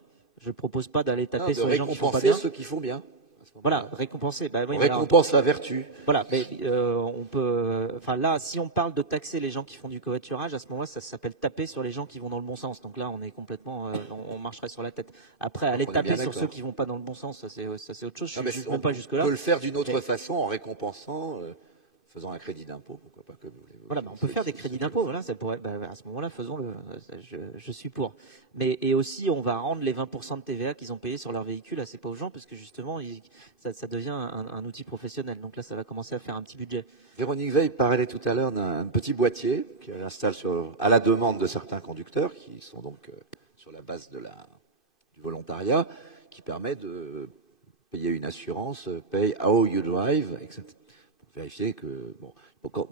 Je ne propose pas d'aller taper sur les gens qui font pas bien. Récompenser ceux qui font bien. Voilà, récompenser. Bah, oui, on récompense la vertu. Voilà, mais on peut. Enfin là, si on parle de taxer les gens qui font du covoiturage, à ce moment-là, ça s'appelle taper sur les gens qui vont dans le bon sens. Donc là, on est complètement, on marcherait sur la tête. Après, aller taper sur ceux qui vont pas dans le bon sens, ça c'est autre chose. Je suis même pas jusque là. On peut le faire d'une autre façon, en récompensant, faisant un crédit d'impôt, pourquoi pas, comme voilà, on peut faire des crédits d'impôt. Voilà, ça pourrait. À ce moment-là, faisons-le. Je suis pour. Et aussi, on va rendre les 20% de TVA qu'ils ont payés sur leur véhicule à ces pauvres gens, parce que justement, ça devient un outil professionnel. Donc là, ça va commencer à faire un petit budget. Véronique Veil parlait tout à l'heure d'un petit boîtier qu'elle installe à la demande de certains conducteurs, qui sont donc sur la base du volontariat, qui permet de payer une assurance, paye how you drive, etc. Pour vérifier que bon.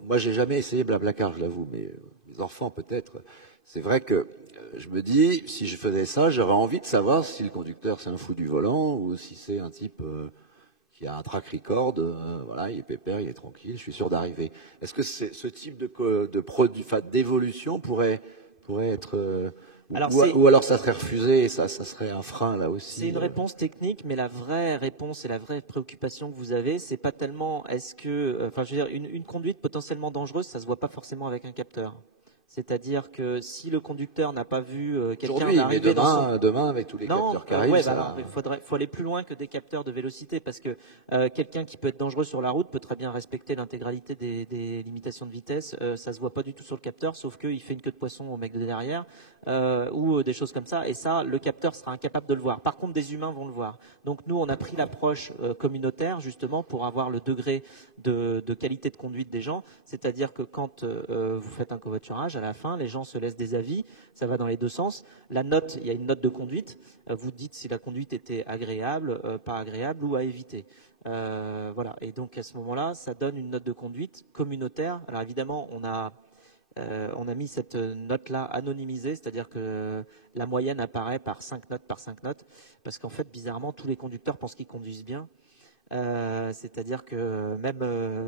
Moi, j'ai jamais essayé Blablacar, je l'avoue, mais mes enfants peut-être. C'est vrai que je me dis, si je faisais ça, j'aurais envie de savoir si le conducteur c'est un fou du volant ou si c'est un type qui a un track record, voilà, il est pépère, il est tranquille, je suis sûr d'arriver. Est-ce que ce type de produit, enfin, d'évolution pourrait être ou alors ça serait refusé et ça serait un frein là aussi. C'est une réponse technique, mais la vraie réponse et la vraie préoccupation que vous avez, c'est pas tellement est-ce que, enfin, je veux dire, une conduite potentiellement dangereuse, ça se voit pas forcément avec un capteur. C'est-à-dire que si le conducteur n'a pas vu quelqu'un arriver demain avec tous les capteurs qui arrivent, il faut aller plus loin que des capteurs de vélocité parce que quelqu'un qui peut être dangereux sur la route peut très bien respecter l'intégralité des limitations de vitesse. Ça se voit pas du tout sur le capteur, sauf qu'il fait une queue de poisson au mec de derrière ou des choses comme ça. Et ça, le capteur sera incapable de le voir. Par contre, des humains vont le voir. Donc nous, on a pris l'approche communautaire justement pour avoir le degré de qualité de conduite des gens. C'est-à-dire que quand vous faites un covoiturage, à la fin, les gens se laissent des avis, ça va dans les deux sens. La note, il y a une note de conduite. Vous dites si la conduite était agréable, pas agréable ou à éviter. Voilà. Et donc à ce moment-là, ça donne une note de conduite communautaire. Alors évidemment, on a mis cette note-là anonymisée, c'est-à-dire que la moyenne apparaît par 5 notes, parce qu'en fait, bizarrement, tous les conducteurs pensent qu'ils conduisent bien. C'est-à-dire que même,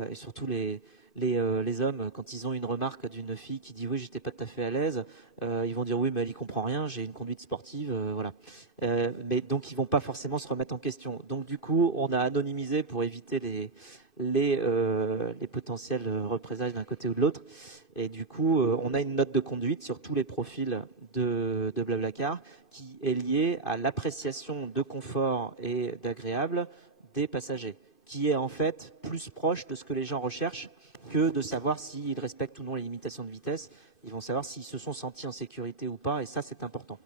et surtout les hommes, quand ils ont une remarque d'une fille qui dit oui, j'étais pas tout à fait à l'aise, ils vont dire oui, mais elle y comprend rien, j'ai une conduite sportive, voilà. Mais donc ils vont pas forcément se remettre en question. Donc du coup, on a anonymisé pour éviter les potentielles représailles d'un côté ou de l'autre. Et du coup, on a une note de conduite sur tous les profils de Blablacar qui est liée à l'appréciation de confort et d'agréable des passagers, qui est en fait plus proche de ce que les gens recherchent que de savoir s'ils respectent ou non les limitations de vitesse. Ils vont savoir s'ils se sont sentis en sécurité ou pas, et ça, c'est important.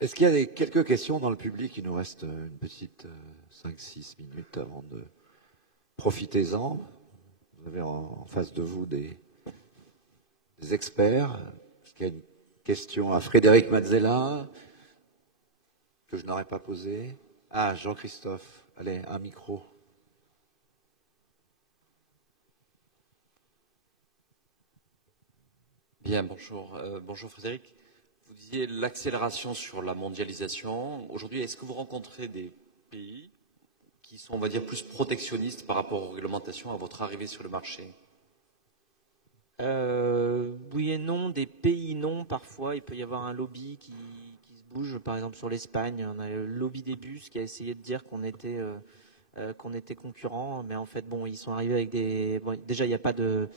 Est-ce qu'il y a quelques questions dans le public? Il nous reste une petite 5-6 minutes avant de... Profitez-en. Vous avez en face de vous des experts. Est-ce qu'il y a une question à Frédéric Mazzella que je n'aurais pas posée? Ah, Jean-Christophe. Allez, un micro. Bien, bonjour. Bonjour Frédéric. Vous disiez l'accélération sur la mondialisation. Aujourd'hui, est-ce que vous rencontrez des pays qui sont, on va dire, plus protectionnistes par rapport aux réglementations à votre arrivée sur le marché? Oui et non. Des pays non. Parfois, il peut y avoir un lobby qui se bouge. Par exemple, sur l'Espagne, on a le lobby des bus qui a essayé de dire qu'on était concurrents, mais en fait, bon, ils sont arrivés avec des. Bon, déjà, il n'y a pas de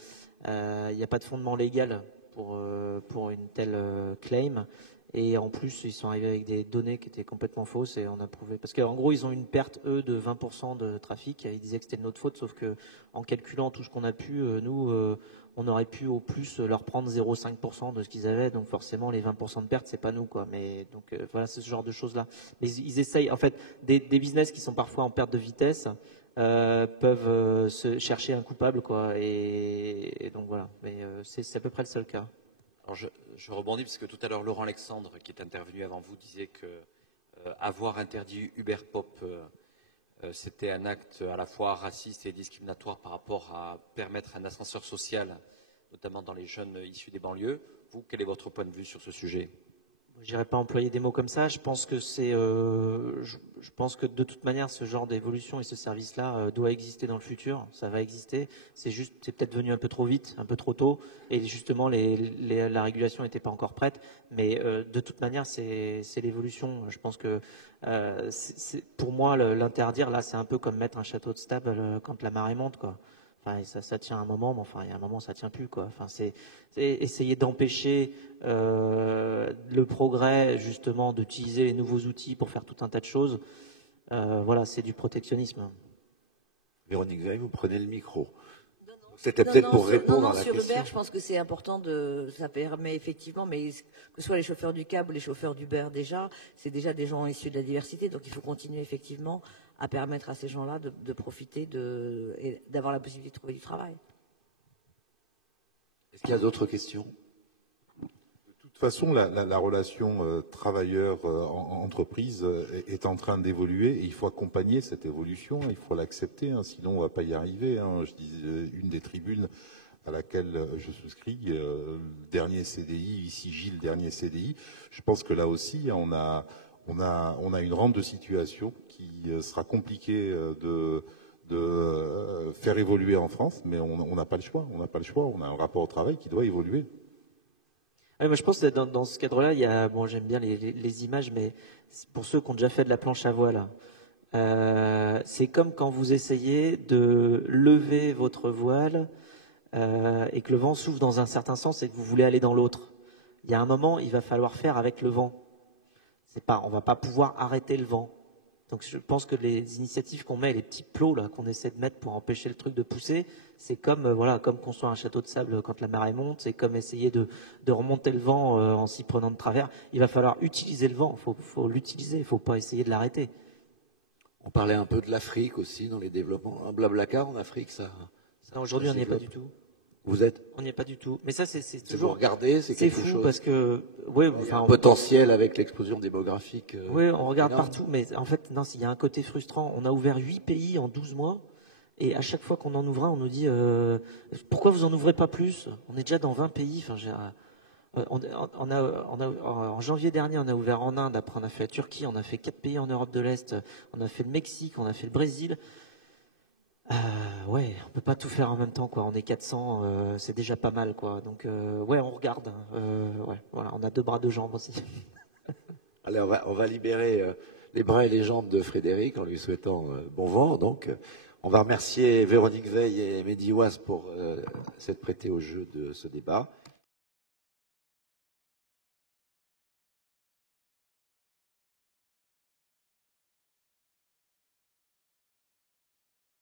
fondement légal pour une telle claim. Et en plus, ils sont arrivés avec des données qui étaient complètement fausses et on a prouvé. Parce qu'en gros, ils ont une perte, eux, de 20% de trafic. Ils disaient que c'était de notre faute, sauf que en calculant tout ce qu'on a pu, nous, on aurait pu au plus leur prendre 0,5% de ce qu'ils avaient. Donc forcément, les 20% de perte, c'est pas nous, quoi. Mais donc voilà, c'est ce genre de choses-là. Mais ils essayent, en fait, des business qui sont parfois en perte de vitesse peuvent se chercher un coupable, quoi. Et donc voilà. Mais c'est à peu près le seul cas. Alors je rebondis parce que tout à l'heure Laurent Alexandre, qui est intervenu avant vous, disait que avoir interdit Uber Pop, c'était un acte à la fois raciste et discriminatoire par rapport à permettre un ascenseur social, notamment dans les jeunes issus des banlieues. Vous, quel est votre point de vue sur ce sujet? Je n'irais pas employer des mots comme ça. Je pense que je pense que de toute manière, ce genre d'évolution et ce service-là doit exister dans le futur. Ça va exister. C'est peut-être venu un peu trop vite, un peu trop tôt, et justement, la régulation n'était pas encore prête. Mais de toute manière, c'est l'évolution. Je pense que pour moi, l'interdire là, c'est un peu comme mettre un château de sable quand la marée monte, quoi. Enfin, ça tient un moment, mais enfin, il y a un moment, ça tient plus, quoi. Enfin, c'est essayer d'empêcher le progrès, justement, d'utiliser les nouveaux outils pour faire tout un tas de choses. Voilà, c'est du protectionnisme. Véronique Veil, vous prenez le micro. C'était peut-être pour répondre à la sur question. Uber, je pense que c'est important ça permet effectivement, mais que ce soit les chauffeurs du câble ou les chauffeurs d'Uber déjà, c'est déjà des gens issus de la diversité, donc il faut continuer effectivement à permettre à ces gens-là de profiter et d'avoir la possibilité de trouver du travail. Est-ce qu'il y a d'autres questions? De toute façon, la relation travailleur-entreprise est en train d'évoluer et il faut accompagner cette évolution, il faut l'accepter, hein, sinon on ne va pas y arriver. Hein. Je dis, une des tribunes à laquelle je souscris, le dernier CDI, ici Gilles, dernier CDI. Je pense que là aussi, on a une rente de situation qui sera compliquée de faire évoluer en France, mais on n'a pas le choix. On n'a pas le choix. On a un rapport au travail qui doit évoluer. Ouais, moi, je pense que dans ce cadre-là, il y a, bon, j'aime bien les images, mais pour ceux qui ont déjà fait de la planche à voile, c'est comme quand vous essayez de lever votre voile et que le vent souffle dans un certain sens et que vous voulez aller dans l'autre. Il y a un moment, il va falloir faire avec le vent. On va pas pouvoir arrêter le vent. Donc je pense que les initiatives qu'on met, les petits plots là qu'on essaie de mettre pour empêcher le truc de pousser, c'est comme comme construire un château de sable quand la marée monte, c'est comme essayer de remonter le vent en s'y prenant de travers. Il va falloir utiliser le vent, faut l'utiliser, il faut pas essayer de l'arrêter. On parlait un peu de l'Afrique aussi dans les développements. Un Blablacar en Afrique, ça. Non, aujourd'hui on n'y est pas du tout. Vous êtes? On n'y est pas du tout. Mais ça c'est toujours. Vous regardez, c'est quelque fou chose. parce que un potentiel avec l'explosion démographique. Oui, on regarde énorme. partout, mais en fait non, il y a un côté frustrant. On a ouvert 8 pays en 12 mois. Et à chaque fois qu'on en ouvre un, on nous dit pourquoi vous en ouvrez pas plus? On est déjà dans 20 pays. En janvier dernier, on a ouvert en Inde. Après, on a fait la Turquie. On a fait 4 pays en Europe de l'Est. On a fait le Mexique. On a fait le Brésil. On peut pas tout faire en même temps, quoi. On est 400, c'est déjà pas mal, quoi. Donc, on regarde. Voilà, on a 2 bras, 2 jambes aussi. Allez, on va libérer les bras et les jambes de Frédéric en lui souhaitant bon vent. Donc, on va remercier Véronique Veil et Mehdi Ouaz pour s'être prêtés au jeu de ce débat.